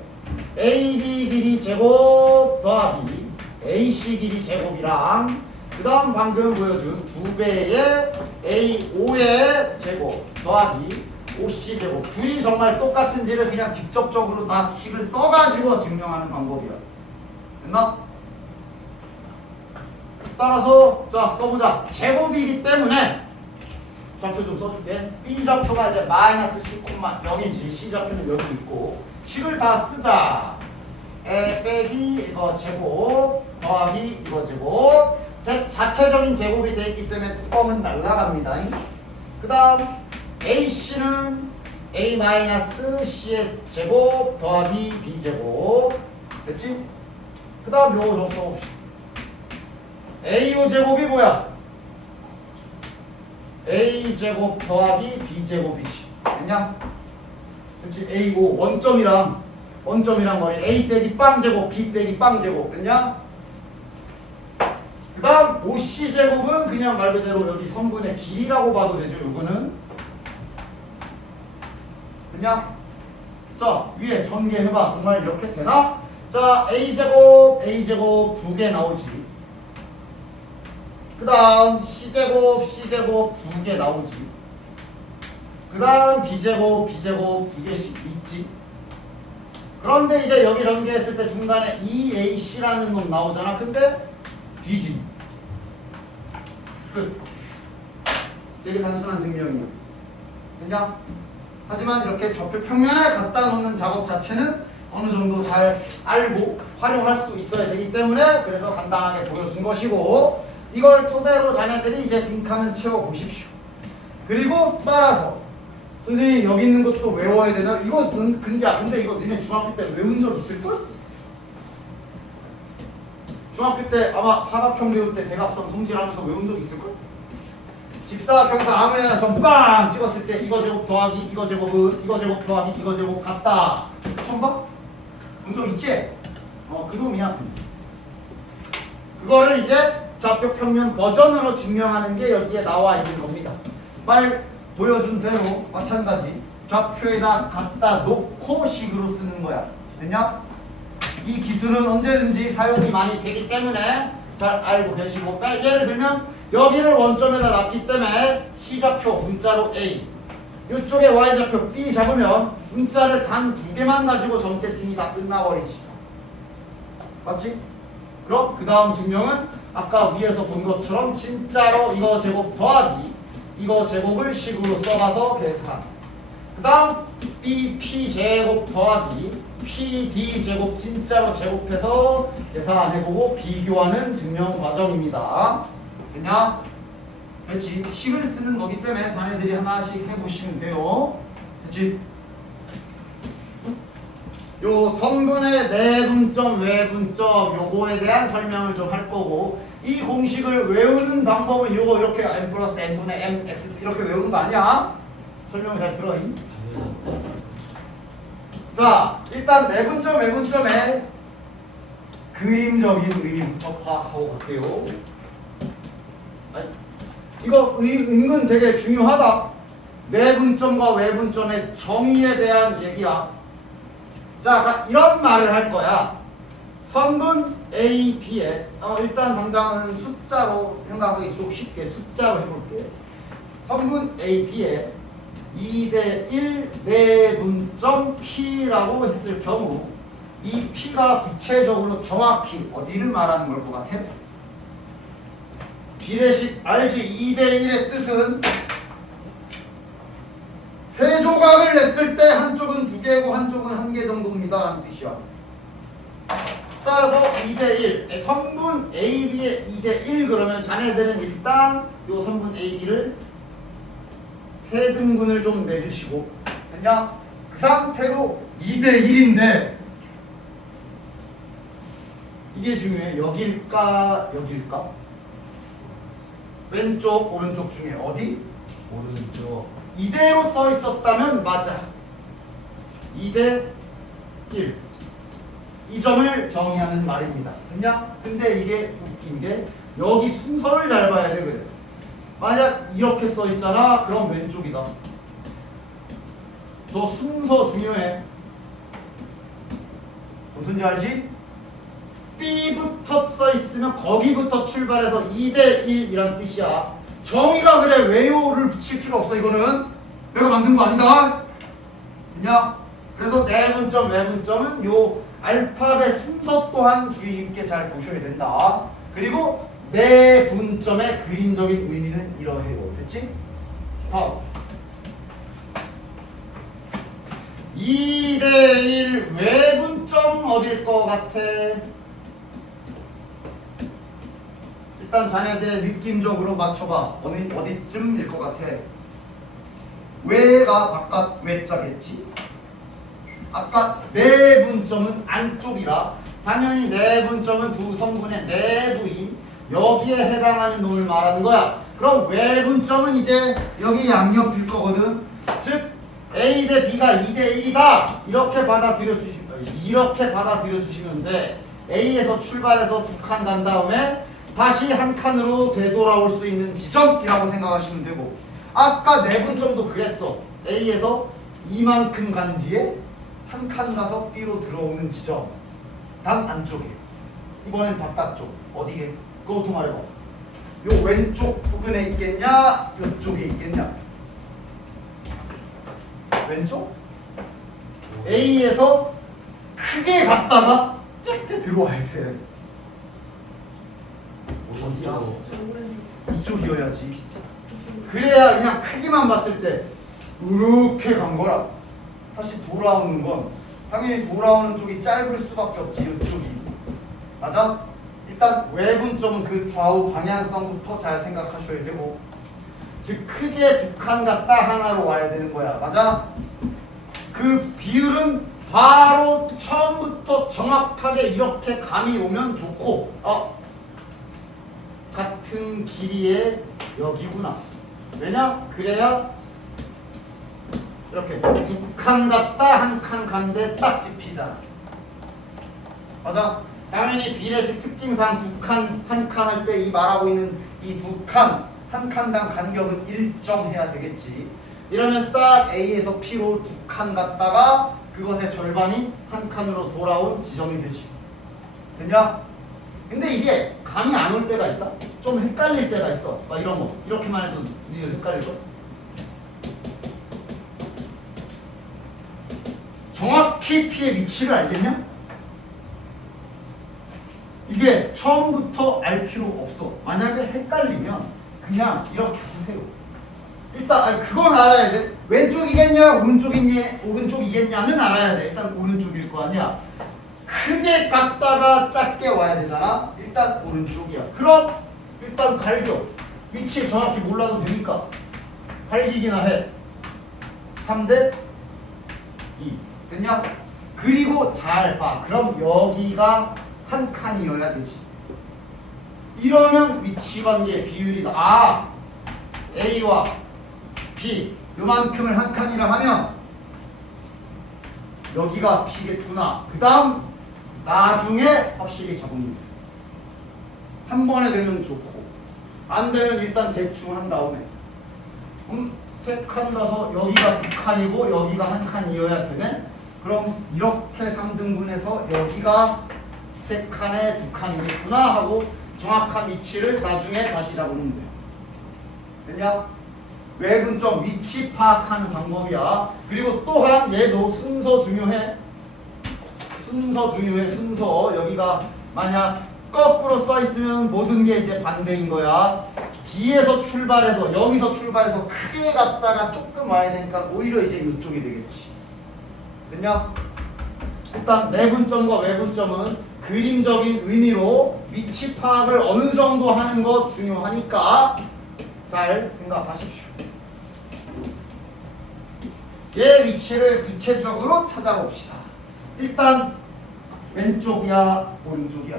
AB 길이 제곱 더하기 AC 길이 제곱이랑 그 다음 방금 보여준 2배의 A5의 제곱 더하기 OC 제곱, 둘이 정말 똑같은지를 그냥 직접적으로 다 식을 써가지고 증명하는 방법이야. 됐나? 따라서 자 써보자. 제곱이기 때문에 좌표 좀 써줄게. B 좌표가 이제 마이너스 C, 0이지. C 좌표는 여기 있고, 식을 다 쓰자. 에 빼기 이거 제곱 더하기 이거 제곱. 자체적인 제곱이 되어 있기 때문에 뚜껑은 날라갑니다. 그 다음 AC는 A-C의 제곱 더하기 B제곱. 됐지? 그 다음 요거 좀 써봅시다. A5 제곱이 뭐야? A제곱 더하기 B제곱이지. 됐냐? 그렇지? A5 원점이랑 거리 A 빼기 빵제곱 B 빼기 빵제곱. 됐냐? 그 다음 OC제곱은 그냥 말 그대로 여기 성분의 길이라고 봐도 되죠. 요거는. 됐냐? 자 위에 전개해봐. 정말 이렇게 되나? 자 A제곱 2개 나오지. 그 다음 C제곱 2개 나오지. 그 다음 B제곱 2개씩 있지. 그런데 이제 여기 전개했을 때 중간에 EAC라는 놈 나오잖아. 근데 B지. 끝. 되게 단순한 증명이야. 그냥 하지만 이렇게 좌표 평면에 갖다 놓는 작업 자체는 어느 정도 잘 알고 활용할 수 있어야 되기 때문에 그래서 간단하게 보여준 것이고, 이걸 토대로 자네들이 이제 빈칸은 채워보십시오. 그 그리고 따라서 선생님 여기 있는 것도 외워야 되나? 이거 근데 이거 니네 중학교 때 외운 적 있을걸? 중학교 때 아마 사각형 배울 때 대각선 성질하면서 외운 적 있을걸? 직사각형에서 아무래나 전빵 찍었을 때 이거 제곱 더하기 이거 제곱은 이거 제곱 더하기 이거 제곱 같다. 처음 봐? 본 적 있지? 그놈이야. 그거를 이제 좌표 평면 버전으로 증명하는 게 여기에 나와 있는 겁니다. 말 보여준 대로 마찬가지 좌표에다 갖다 놓고 식으로 쓰는 거야. 됐냐? 이 기술은 언제든지 사용이 많이 되기 때문에 잘 알고 계시고, 예를 들면 여기를 원점에다 놨기 때문에 C좌표 문자로 A, 이쪽에 Y좌표 B 잡으면 문자를 단 두 개만 가지고 점 세팅이 다 끝나버리지. 맞지? 그럼 그 다음 증명은 아까 위에서 본 것처럼 진짜로 이거 제곱 더하기 이거 제곱을 식으로 써가서 계산. 그 다음 BP 제곱 더하기 PD 제곱 진짜로 제곱해서 계산해보고 비교하는 증명 과정입니다. 됐냐? 됐지? 식을 쓰는 거기 때문에 자네들이 하나씩 해보시면 돼요. 됐지? 요 성분의 내분점, 외분점 요거에 대한 설명을 좀 할 거고, 이 공식을 외우는 방법은 요거 이렇게 n 플러스 n분의 m x 이렇게 외우는 거 아니야? 설명 잘 들어. 자, 일단 내분점, 외분점의 그림적인 의미부터 파악하고 갈게요. 이거 은근 되게 중요하다. 내분점과 외분점의 정의에 대한 얘기야. 자, 이런 말을 할 거야. 성분 A, B에 일단 당장은 숫자로 생각하기 좀 쉽게 숫자로 해볼게. 성분 A, B에 2대1 내분점 P라고 했을 경우 이 P가 구체적으로 정확히 어디를 말하는 걸 것 같아? 비례식 알지? 2대1의 뜻은 세 조각을 냈을 때 한쪽은 두 개고 한쪽은 한 개 정도입니다 라는 뜻이야. 따라서 2대1 성분 AB의 2대1 그러면 자네들은 일단 이 성분 AB를 세 등분을 좀 내주시고, 됐냐? 그 상태로 2대1인데 이게 중요해. 여길까 여길까? 왼쪽 오른쪽 중에 어디? 오른쪽. 이대로 써 있었다면 맞아. 2대1 이 점을 정의하는 말입니다. 됐냐? 근데 이게 웃긴 게 여기 순서를 잘 봐야 돼. 그래서 만약 이렇게 써 있잖아. 그럼 왼쪽이다. 저 순서 중요해. 무슨지 알지? B부터 써 있으면 거기부터 출발해서 2대1이란 뜻이야. 정의가 그래. 외요를 붙일 필요 없어. 이거는 내가 만든 거 아니다. 됐냐? 그래서 내분점, 외분점은 요 알파벳 순서 또한 주의 깊게 잘 보셔야 된다. 그리고 내분점의 그림적인 의미는 이러해요. 됐지? 다음 2대1 외분점 어딜 것 같아? 일단 자네들의 느낌적으로 맞춰봐. 어디쯤일 것 같아? 외가 바깥 외자겠지? 아까 내분점은 안쪽이라 당연히 내분점은 두 성분의 내부인 여기에 해당하는 놈을 말하는 거야. 그럼 외분점은 이제 여기 양옆일 거거든. 즉 A 대 B가 2대1이다 이렇게 받아들여 주시면 돼. A에서 출발해서 두 칸 간 다음에 다시 한 칸으로 되돌아올 수 있는 지점이라고 생각하시면 되고, 아까 내분점도 그랬어. A에서 이만큼 간 뒤에 한 칸 가서 B로 들어오는 지점 단 안쪽에, 이번엔 바깥쪽 어디에? 그것도 말해봐. 요 왼쪽 부분에 있겠냐 이쪽에 있겠냐? 왼쪽? A에서 크게 갔다가 작게 들어와야 돼. 오른쪽. 이쪽이어야지. 그래야 그냥 크기만 봤을 때 이렇게 간 거라. 다시 돌아오는 건 당연히 돌아오는 쪽이 짧을 수밖에 없지. 이쪽이 맞아? 일단 외분점은 그 좌우 방향성부터 잘 생각하셔야 되고, 즉 크게 두 칸 같다 하나로 와야 되는 거야. 맞아? 그 비율은 바로 처음부터 정확하게 이렇게 감이 오면 좋고 같은 길이의 여기구나. 왜냐? 그래야 이렇게 두 칸 갔다 한 칸 간데 딱 집히잖아. 맞아? 당연히 비례식 특징상 두 칸, 한 칸 할 때 이 말하고 있는 이 두 칸, 한 칸당 간격은 일정해야 되겠지. 이러면 딱 A에서 P로 두 칸 갔다가 그것의 절반이 한 칸으로 돌아온 지점이 되지. 됐냐? 근데 이게 감이 안 올 때가 있다? 좀 헷갈릴 때가 있어. 막 이런 거. 이렇게만 해도 니들 헷갈릴 거? 정확히 P의 위치를 알겠냐? 이게 처음부터 알 필요 없어. 만약에 헷갈리면 그냥 이렇게 하세요. 일단 그건 알아야 돼. 왼쪽이겠냐 오른쪽이겠냐는 알아야 돼. 일단 오른쪽일 거 아니야. 크게 깎다가 작게 와야 되잖아. 일단 오른쪽이야. 그럼 일단 갈겨. 위치 정확히 몰라도 되니까 갈기기나 해. 3대 2 됐냐? 그리고 잘 봐. 그럼 여기가 한 칸이어야 되지. 이러면 위치관계 비율이다. A와 B 요만큼을 한 칸이라 하면 여기가 B겠구나. 그 다음 나중에 확실히 잡으면 돼. 한 번에 되면 좋고 안 되면 일단 대충 한 다음에 세 칸 가서 여기가 두 칸이고 여기가 한 칸이어야 되네. 그럼 이렇게 3등분해서 여기가 세 칸에 두 칸이겠구나 하고 정확한 위치를 나중에 다시 잡으면 돼. 됐냐? 외분점 위치 파악하는 방법이야. 그리고 또한 얘도 순서 중요해. 순서. 여기가 만약 거꾸로 써 있으면 모든 게 이제 반대인 거야. 뒤에서 출발해서 여기서 출발해서 크게 갔다가 조금 와야 되니까 오히려 이제 이쪽이 되겠지. 됐냐? 일단 내분점과 외분점은 그림적인 의미로 위치 파악을 어느 정도 하는 것 중요하니까 잘 생각하십시오. 얘 위치를 구체적으로 찾아봅시다. 일단 왼쪽이야 오른쪽이야?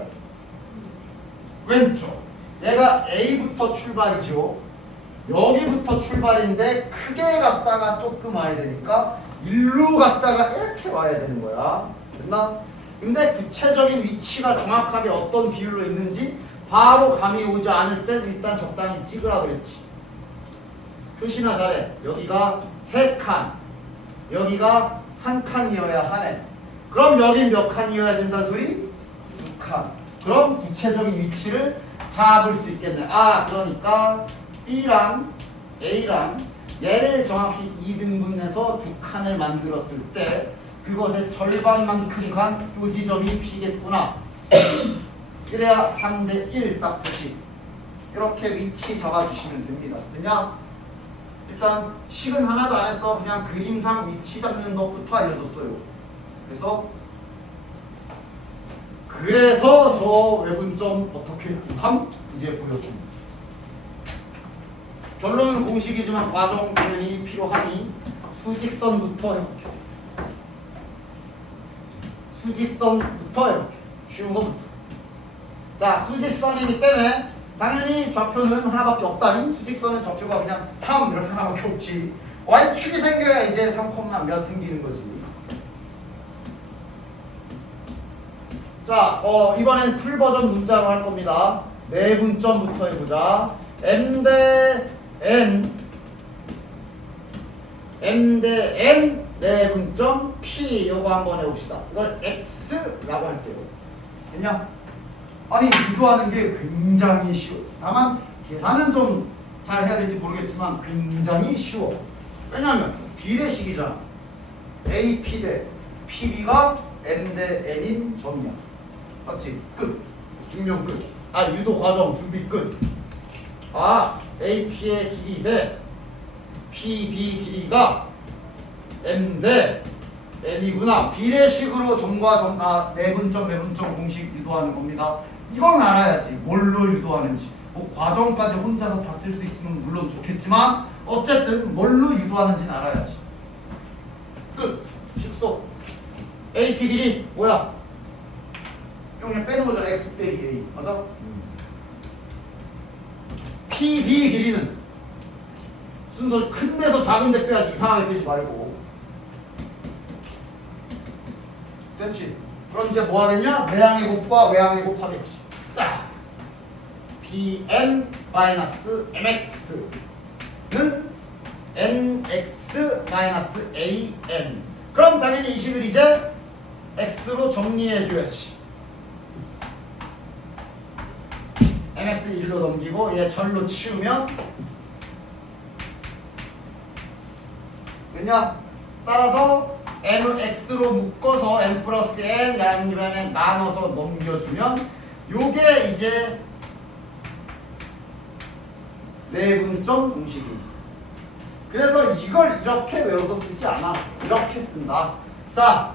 왼쪽. 얘가 A부터 출발이죠. 여기부터 출발인데 크게 갔다가 조금 와야 되니까 일로 갔다가 이렇게 와야 되는 거야. 됐나? 근데 구체적인 위치가 정확하게 어떤 비율로 있는지 바로 감이 오지 않을 때 일단 적당히 찍으라 그랬지. 표시나 잘해. 여기가 세 칸, 여기가 한 칸이어야 하네. 그럼 여긴 몇 칸이어야 된다는 소리? 두 칸. 그럼 구체적인 위치를 잡을 수 있겠네. 그러니까 B랑 A랑 얘를 정확히 2등분해서 두 칸을 만들었을 때 그것의 절반만큼 간 요 지점이 P겠구나. 그래야 3대 1 딱 되지. 이렇게 위치 잡아주시면 됩니다. 됐냐? 일단 식은 하나도 안 했어. 그냥 그림상 위치 잡는 것부터 알려줬어요. 그래서 저 외분점 어떻게 구함? 이제 보여줍니다. 결론은 공식이지만 과정 당연히 필요하니 수직선부터 해볼게요. 수직선부터 해볼게요. 쉬운 거부터. 자, 수직선이기 때문에 당연히 좌표는 하나밖에 없다니. 수직선은 좌표가 그냥 3 이렇게 하나밖에 없지. Y축이 생겨야 이제 3, 몇 생기는 거지. 자, 이번엔 풀버전 문자로 할 겁니다. 내분점부터 해보자. M 대 N 내분점 P 요거 한번 해봅시다. 이걸 X라고 할게요. 됐냐? 아니 유도하는 게 굉장히 쉬워. 다만 계산은 좀 잘 해야 될지 모르겠지만 굉장히 쉬워. 왜냐면 비례식이잖아. AP 대 PB가 M 대 N인 점이야. 맞지? 끝. 증명 끝. 유도 과정 준비 끝. AP의 길이 대 PB 길이가 M 대 N이구나. 비례식으로 점과 내분점 공식 유도하는 겁니다. 이건 알아야지. 뭘로 유도하는지. 뭐 과정까지 혼자서 다 쓸 수 있으면 물론 좋겠지만 어쨌든 뭘로 유도하는지는 알아야지. 끝. 식소. AP 길이 뭐야? 이거 그냥 빼는 거잖아. X 빼기 A. 맞아? PB 길이는 순서 큰 데서 작은 데 빼야지. 이상하게 빼지 말고. 됐지? 그럼 이제 뭐 하겠냐? 외항의 곱과 외항의 곱하겠지. 딱. BM-MX는 NX-AN. 그럼 당연히 20을 이제 X로 정리해줘야지. MX 1로 넘기고 얘 절로 치우면 됐냐? 따라서 MX로 묶어서 M 플러스 N 양면에 나눠서 넘겨주면 요게 이제 내분점 공식입니다. 그래서 이걸 이렇게 외워서 쓰지 않아. 이렇게 쓴다. 자,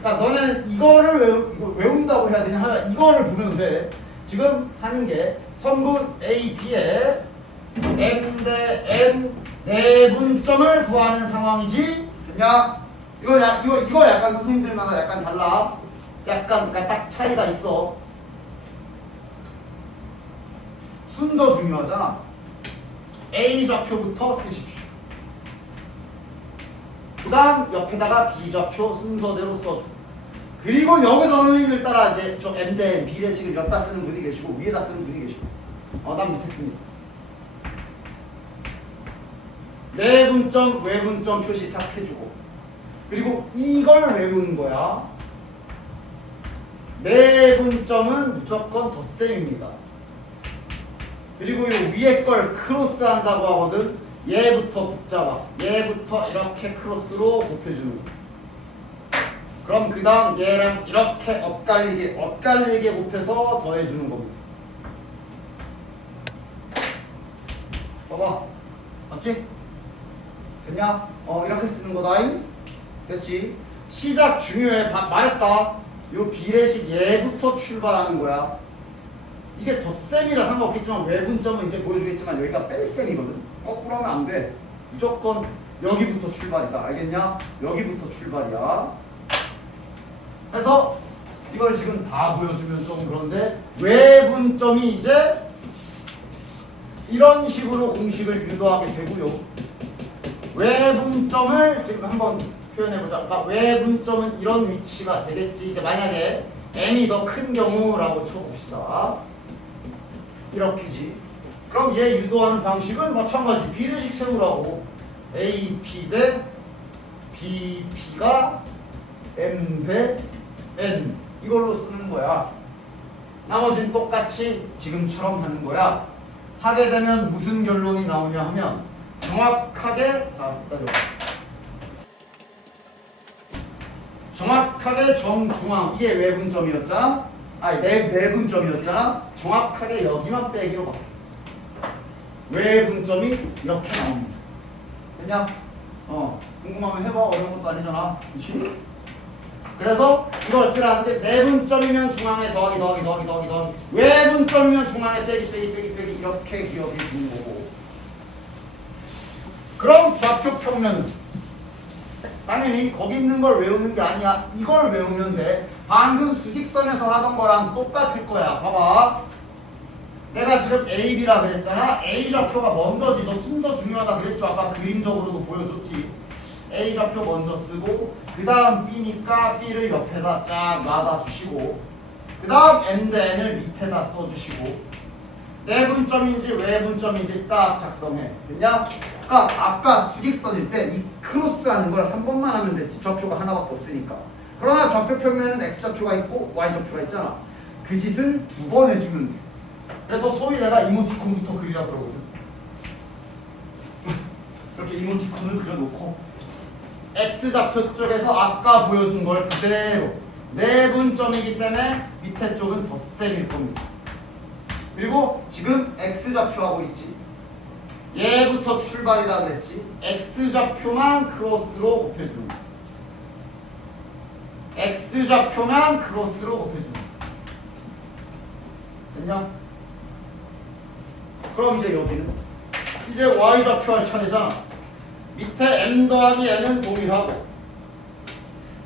그러니까 너는 이거를 외운다고 해야 되냐? 이거를 보면 돼. 지금 하는 게 선분 A, B에 M 대 N 내분점을 구하는 상황이지. 됐냐? 이거 약간 선생님들마다 약간 달라. 약간 그러니까 딱 차이가 있어. 순서 중요하잖아. A 좌표부터 쓰십시오. 그 다음 옆에다가 B 좌표 순서대로 써줘. 그리고 여기서 선생님들 따라 이제 저 M 대 N, 비례식을 여기다 쓰는 분이 계시고 위에다 쓰는 분이 계시고 난 못했습니다. 내분점, 외분점 표시 싹 해주고 그리고 이걸 외우는 거야. 내분점은 무조건 덧셈입니다. 그리고 이 위에 걸 크로스 한다고 하거든. 얘부터 붙잡아. 얘부터 이렇게 크로스로 곱해주는 거야. 그럼 그 다음 얘랑 이렇게 엇갈리게 곱해서 더해주는 겁니다. 봐봐. 맞지? 됐냐? 이렇게 쓰는 거다잉. 됐지? 시작 중요해. 말했다. 요 비례식 얘부터 출발하는 거야. 이게 덧셈이라 상관없겠지만 외분점은 이제 보여주겠지만 여기가 뺄셈이거든. 거꾸로 하면 안 돼. 무조건 여기부터 출발이다. 알겠냐? 여기부터 출발이야. 그래서 이걸 지금 다 보여주면 좀 그런데 외분점이 이제 이런 식으로 공식을 유도하게 되고요. 외분점을 지금 한번 표현해보자. 그러니까 외분점은 이런 위치가 되겠지. 이제 만약에 n이 더 큰 경우라고 쳐봅시다. 이렇게지. 그럼 얘 유도하는 방식은 마찬가지. 비례식 세우라고. AP 대 BP가 M 대 N 이걸로 쓰는 거야. 나머지는 똑같이 지금처럼 하는 거야. 하게 되면 무슨 결론이 나오냐 하면 정확하게 정확하게 정중앙 이게 외분점이었잖아. 내분점이었잖아. 정확하게 여기만 빼기로 바뀌어. 외분점이 이렇게 나옵니다. 됐냐? 궁금하면 해봐. 어려운 것도 아니잖아. 그렇지? 그래서 이걸 쓰라는데 내분점이면 중앙에 더하기 외분점이면 중앙에 빼기 이렇게 기억이 되는 거고. 그럼 좌표 평면은 당연히 거기 있는 걸 외우는 게 아니야. 이걸 외우면 돼. 방금 수직선에서 하던 거랑 똑같을 거야. 봐봐. 내가 지금 A, B라 그랬잖아. A 좌표가 먼저지. 저 순서 중요하다 그랬죠. 아까 그림적으로도 보여줬지. A 좌표 먼저 쓰고 그 다음 B니까 B를 옆에다 쫙 놔다 주시고 그 다음 M 대 N을 밑에다 써주시고 내분점인지 외분점인지 딱 작성해. 됐냐? 그러니까 아까 수직선일 때 이 크로스 하는 걸 한 번만 하면 됐지. 좌표가 하나밖에 없으니까. 그러나 좌표 평면은 X좌표가 있고 Y좌표가 있잖아. 그 짓을 두 번 해주면 돼. 그래서 소위 내가 이모티콘부터 그리라 그러거든. 이렇게 이모티콘을 그려놓고 X좌표 쪽에서 아까 보여준 걸 그대로 내분점이기 때문에 밑에 쪽은 덧셈일 겁니다. 그리고 지금 X좌표 하고 있지. 얘부터 출발이라 그랬지. X좌표만 크로스로 곱해주는 거야. X좌표만 크로스로 곱해주는 거야. 됐냐? 그럼 이제 여기는 이제 y좌표 할 차례잖아. 밑에 m 더하기 n은 동일하고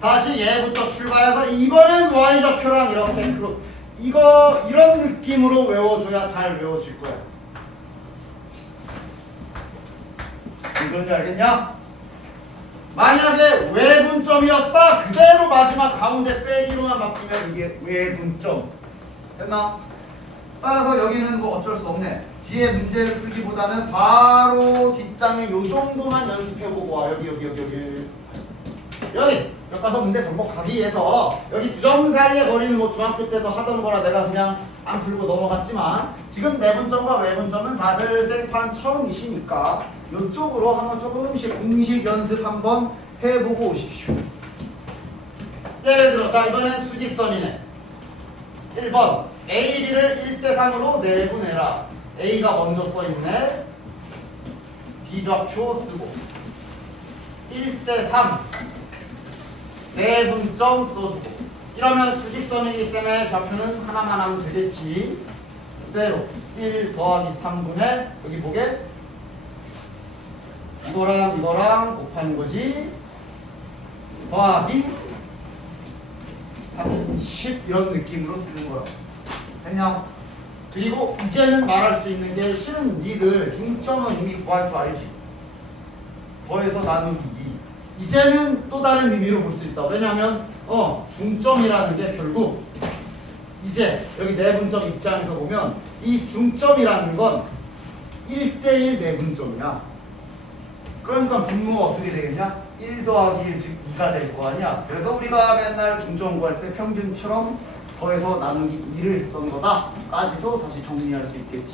다시 얘부터 출발해서 이번엔 y좌표랑 이렇게 크로스. 이거 이런 느낌으로 외워줘야 잘 외워질 거야. 무슨 소리인지 알겠냐? 만약에 외분점이었다 그대로 마지막 가운데 빼기로만 바뀌면 이게 외분점 됐나? 따라서 여기는 뭐 어쩔 수 없네. 뒤에 문제를 풀기보다는 바로 뒷장에 요 정도만 연습해보고 와. 여기 여기 가서 문제 접목하기 위해서 여기 두 점 사이의 거리는 뭐 중학교 때도 하던 거라 내가 그냥 안 풀고 넘어갔지만 지금 내분점과 외분점은 다들 생판 처음이시니까 이쪽으로 한번 조금씩 공식 연습 한번 해보고 오십시오. 예를 들어 자 이번엔 수직선이네. 1번 AB를 1대3으로 내분해라. A가 먼저 써있네. B좌표 쓰고 1대3 내분점 써주고 이러면 수직선이기 때문에 좌표는 하나만 하면 되겠지. 그대로 1 더하기 3분의 여기 보게 이거랑 곱하는 거지. 더하기 30 이런 느낌으로 쓰는 거야. 됐냐? 그리고 이제는 말할 수 있는 게 실은 니들 중점은 이미 구할 줄 알지. 더해서 나누기 2. 이제는 또 다른 의미로 볼 수 있다. 왜냐하면 중점이라는 게 결국 이제 여기 내분점 입장에서 보면 이 중점이라는 건 1대1 내분점이야. 그러니까 분모가 어떻게 되겠냐? 1 더하기 1 즉 2가 될 거 아니야. 그래서 우리가 맨날 중점 구할 때 평균처럼 더해서 나누기 2를 했던 거다 까지도 다시 정리할 수 있겠지.